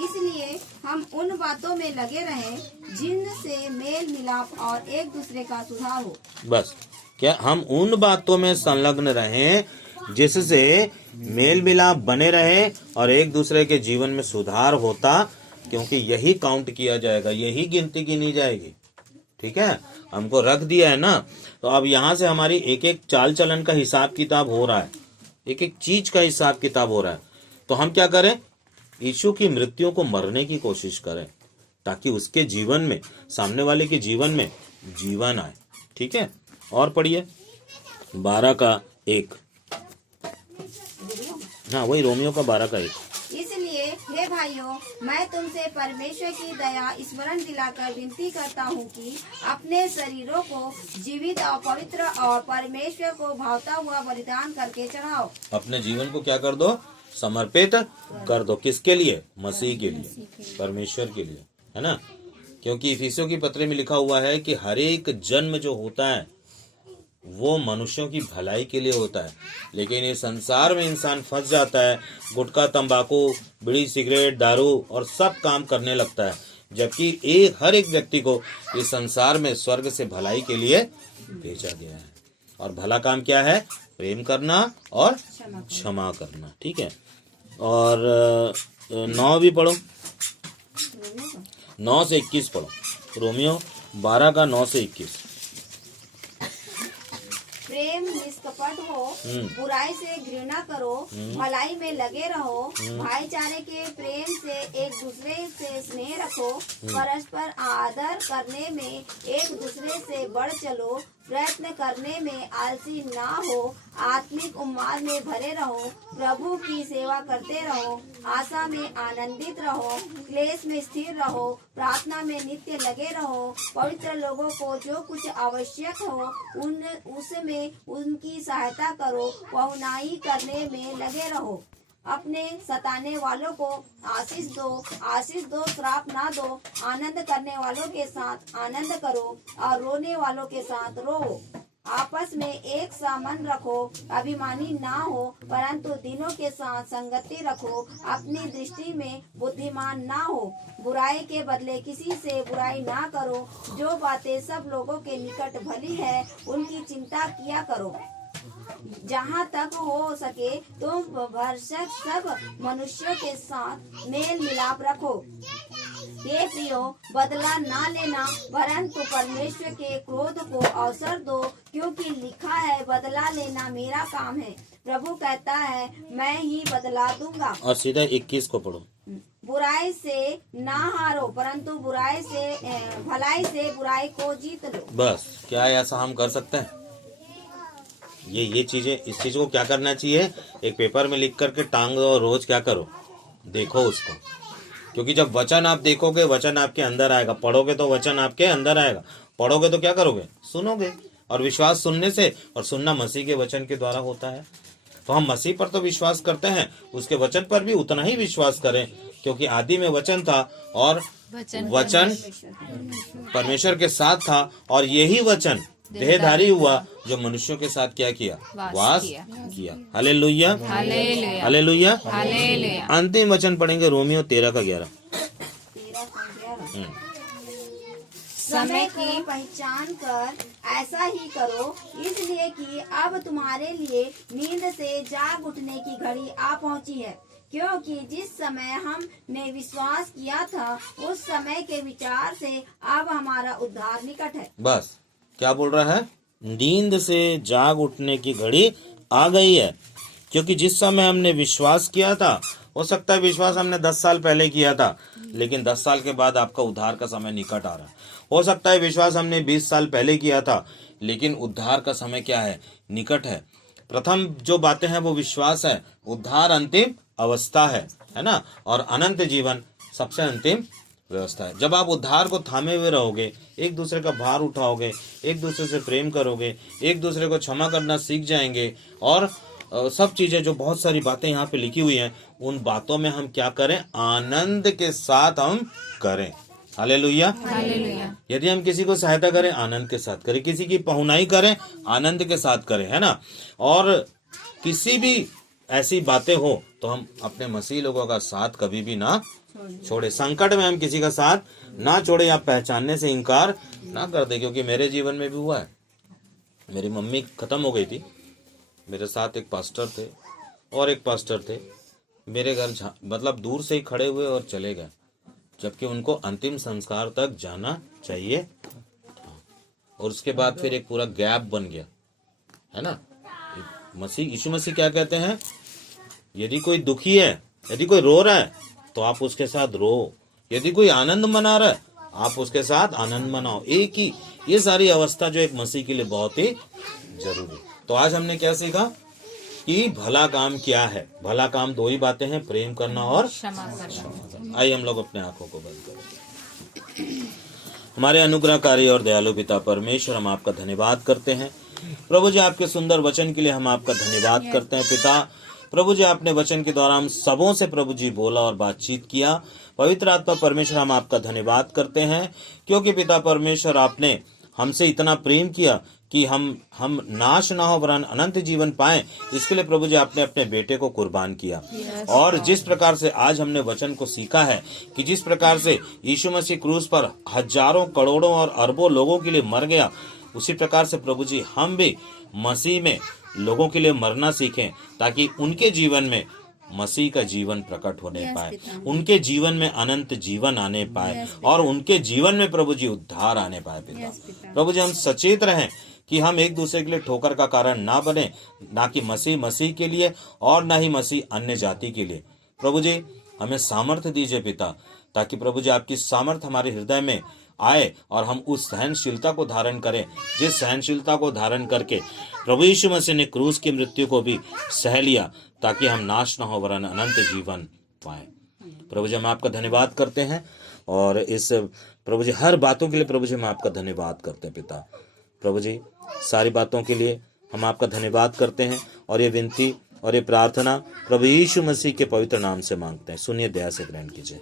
इसलिए हम उन बातों में लगे रहें जिनसे मेल मिलाप और एक दूसरे का सुधार हो। बस, क्या हम उन बातों में संलग्न रहें जिससे मेल मिलाप बने रहे और एक दूसरे के जीवन में सुधार होता, क्योंकि यही काउंट किया जाएगा, यही गिनती गिनी जाएगी। ठीक है, हमको रख दिया है ना, तो अब यहाँ से हमारी एक एक चाल चलन का हिसाब किताब हो रहा है, एक एक चीज का हिसाब किताब हो रहा है। तो हम क्या करें, यीशु की मृत्यु को मरने की कोशिश करें, ताकि उसके जीवन में, सामने वाले के जीवन में जीवन आए। ठीक है, और पढ़िए 12 का 1। हाँ, वही रोमियो का 12 का 1। इसलिए हे भाइयों, मैं तुमसे परमेश्वर की दया स्मरण दिलाकर विनती करता हूँ कि अपने शरीरों को जीवित और पवित्र और परमेश्वर को भावता हुआ बलिदान करके चढ़ाओ। अपने जीवन को क्या कर दो, समर्पित कर दो। किसके लिए, मसीह के लिए, परमेश्वर के लिए, है ना। क्योंकि इफिसियों की पत्री में लिखा हुआ है कि हर एक जन्म जो होता है वो मनुष्यों की भलाई के लिए होता है, लेकिन इस संसार में इंसान फंस जाता है, गुटखा, तंबाकू, बीड़ी, सिगरेट, दारू और सब काम करने लगता है, जबकि हर एक व्यक्ति को इस संसार में स्वर्ग से भलाई के लिए भेजा गया है। और भला काम क्या है, प्रेम करना और क्षमा करना। ठीक है, और 9 भी पढ़ो, 9 से 21 पढ़ो, रोमियो 12 का 9 से 21। प्रेम निष्कपट हो, बुराई से घृणा करो, भलाई में लगे रहो, भाईचारे के प्रेम से एक दूसरे से स्नेह रखो, परस्पर आदर करने में एक दूसरे से बढ़ चलो, प्रयत्न करने में आलसी ना हो, आत्मिक उम्माद में भरे रहो, प्रभु की सेवा करते रहो, आशा में आनंदित रहो, क्लेश में स्थिर रहो, प्रार्थना में नित्य लगे रहो, पवित्र लोगों को जो कुछ आवश्यक हो उसमें उनकी सहायता करो, पहुनाई करने में लगे रहो, अपने सताने वालों को आशीष दो, श्राप ना दो, आनंद करने वालों के साथ आनंद करो और रोने वालों के साथ रो। आपस में एक सा मन रखो, अभिमानी ना हो, परंतु दिनों के साथ संगति रखो, अपनी दृष्टि में बुद्धिमान ना हो, बुराई के बदले किसी से बुराई ना करो, जो बातें सब लोगों के निकट भली है उनकी चिंता किया करो। जहाँ तक हो सके तुम भरसक सब मनुष्यों के साथ मेल मिलाप रखो। हे प्रियो, बदला ना लेना, परंतु परमेश्वर के क्रोध को अवसर दो, क्योंकि लिखा है, बदला लेना मेरा काम है, प्रभु कहता है, मैं ही बदला दूंगा। और सीधा 21 को पढ़ो। बुराई से ना हारो, परंतु भलाई से बुराई को जीत लो। बस, क्या ऐसा हम कर सकते हैं? ये चीजें, इस चीज को क्या करना चाहिए, एक पेपर में लिख करके टांग दो और रोज क्या करो, देखो उसको। क्योंकि जब वचन आप देखोगे, वचन आपके अंदर आएगा। पढ़ोगे तो वचन आपके अंदर आएगा। पढ़ोगे तो क्या करोगे, सुनोगे। और विश्वास सुनने से, और सुनना मसीह के वचन के द्वारा होता है। तो हम मसीह पर तो विश्वास करते हैं, उसके वचन पर भी उतना ही विश्वास करें, क्योंकि आदि में वचन था और वचन परमेश्वर के साथ था, और यही वचन देहधारी हुआ जो मनुष्यों के साथ क्या किया, वास किया। Hallelujah, hallelujah, hallelujah. हालेलुया। अंतिम वचन पढ़ेंगे रोमियो 13:11। समय की पहचान कर ऐसा ही करो, इसलिए कि अब तुम्हारे लिए नींद से जाग उठने की घड़ी आ पहुंची है। क्योंकि जिस समय हमने विश्वास किया था, उस समय के विचार से अब हमारा उद्धार निकट है। बस क्या बोल रहा है, नींद से जाग उठने की घड़ी आ गई है। क्योंकि जिस समय हमने विश्वास किया था, हो सकता है विश्वास हमने 10 साल पहले किया था, लेकिन 10 साल के बाद आपका उद्धार का समय निकट आ रहा है। हो सकता है विश्वास हमने 20 साल पहले किया था, लेकिन उद्धार का समय क्या है, निकट है। प्रथम जो बातें हैं वो विश्वास है, उद्धार अंतिम अवस्था है ना, और अनंत जीवन सबसे अंतिम व्यवस्था है। जब आप उद्धार को थामे हुए रहोगे, एक दूसरे का भार उठाओगे, एक दूसरे से प्रेम करोगे, एक दूसरे को क्षमा करना सीख जाएंगे, और सब चीजें जो बहुत सारी बातें यहाँ पे लिखी हुई हैं, उन बातों में हम क्या करें, आनंद के साथ हम करें। Hallelujah, hallelujah. यदि हम किसी को सहायता करें, आनंद के साथ करें। किसी की पहुनाई करें, आनंद के साथ करें, है ना। और किसी भी ऐसी बातें हो तो हम अपने मसीह लोगों का साथ कभी भी ना छोड़े। संकट में हम किसी का साथ ना छोड़े या पहचानने से इनकार ना कर दे। क्योंकि मेरे जीवन में भी हुआ है। मेरी मम्मी खत्म हो गई थी, मेरे साथ एक पास्टर थे और एक पास्टर थे। मेरे घर मतलब दूर से ही खड़े हुए और चले गए, जबकि उनको अंतिम संस्कार तक जाना चाहिए। और उसके बाद फिर एक पूरा गैप बन गया, है ना। यीशु मसीह क्या कहते हैं, यदि कोई दुखी है, यदि कोई रो रहा है तो आप उसके साथ रो। यदि कोई आनंद मना रहा है, आप उसके साथ आनंद मनाओ। एक ही ये सारी अवस्था जो एक मसीह के लिए बहुत ही जरूरी। तो आज हमने क्या सीखा कि भला काम क्या है। भला काम 2 ही बातें हैं, प्रेम करना और क्षमा करना। आइए हम लोग अपने आंखों को बंद करें। हमारे अनुग्रहकारी और दयालु पिता परमेश्वर, हम आपका धन्यवाद करते हैं प्रभु जी, आपके सुंदर वचन के लिए हम आपका धन्यवाद करते हैं पिता। प्रभु जी, आपने वचन के द्वारा हम सबों से प्रभु जी बोला और बातचीत किया। पवित्र आत्मा परमेश्वर, हम आपका धन्यवाद करते हैं, क्योंकि पिता परमेश्वर आपने हमसे इतना प्रेम किया कि हम नाश ना हो वरन अनंत जीवन पाएं। इसके लिए प्रभु जी आपने अपने बेटे को कुर्बान किया। और जिस प्रकार से आज हमने वचन को सीखा है कि जिस प्रकार से यीशु मसीह क्रूस पर हजारों करोड़ों और अरबों लोगों के लिए मर गया, उसी प्रकार से प्रभु जी हम भी मसीह में लोगों के लिए मरना सीखें, ताकि उनके जीवन में मसीह का जीवन प्रकट होने पाए, उनके जीवन में अनंत जीवन आने पाए, और उनके जीवन में प्रभु जी उद्धार आने पाए पिता। प्रभु जी, हम सचेत रहें कि हम एक दूसरे के लिए ठोकर का कारण ना बने, ना कि मसीह के लिए और ना ही मसीह अन्य जाति के लिए। प्रभु जी, हमें सामर्थ्य दीजिए पिता, ताकि प्रभु जी आपकी सामर्थ्य हमारे हृदय में आए और हम उस सहनशीलता को धारण करें, जिस सहनशीलता को धारण करके प्रभु यीशु मसीह ने क्रूस की मृत्यु को भी सह लिया, ताकि हम नाश न हो वरन अनंत जीवन पाए। प्रभु जी, हम आपका धन्यवाद करते हैं, और इस प्रभु जी हर बातों के लिए प्रभु जी हम आपका धन्यवाद करते हैं पिता। प्रभु जी, सारी बातों के लिए हम आपका धन्यवाद करते हैं, और ये विनती और ये प्रार्थना प्रभु यीशु मसीह के पवित्र नाम से मांगते हैं। सुनिए, दया से ग्रहण कीजिए।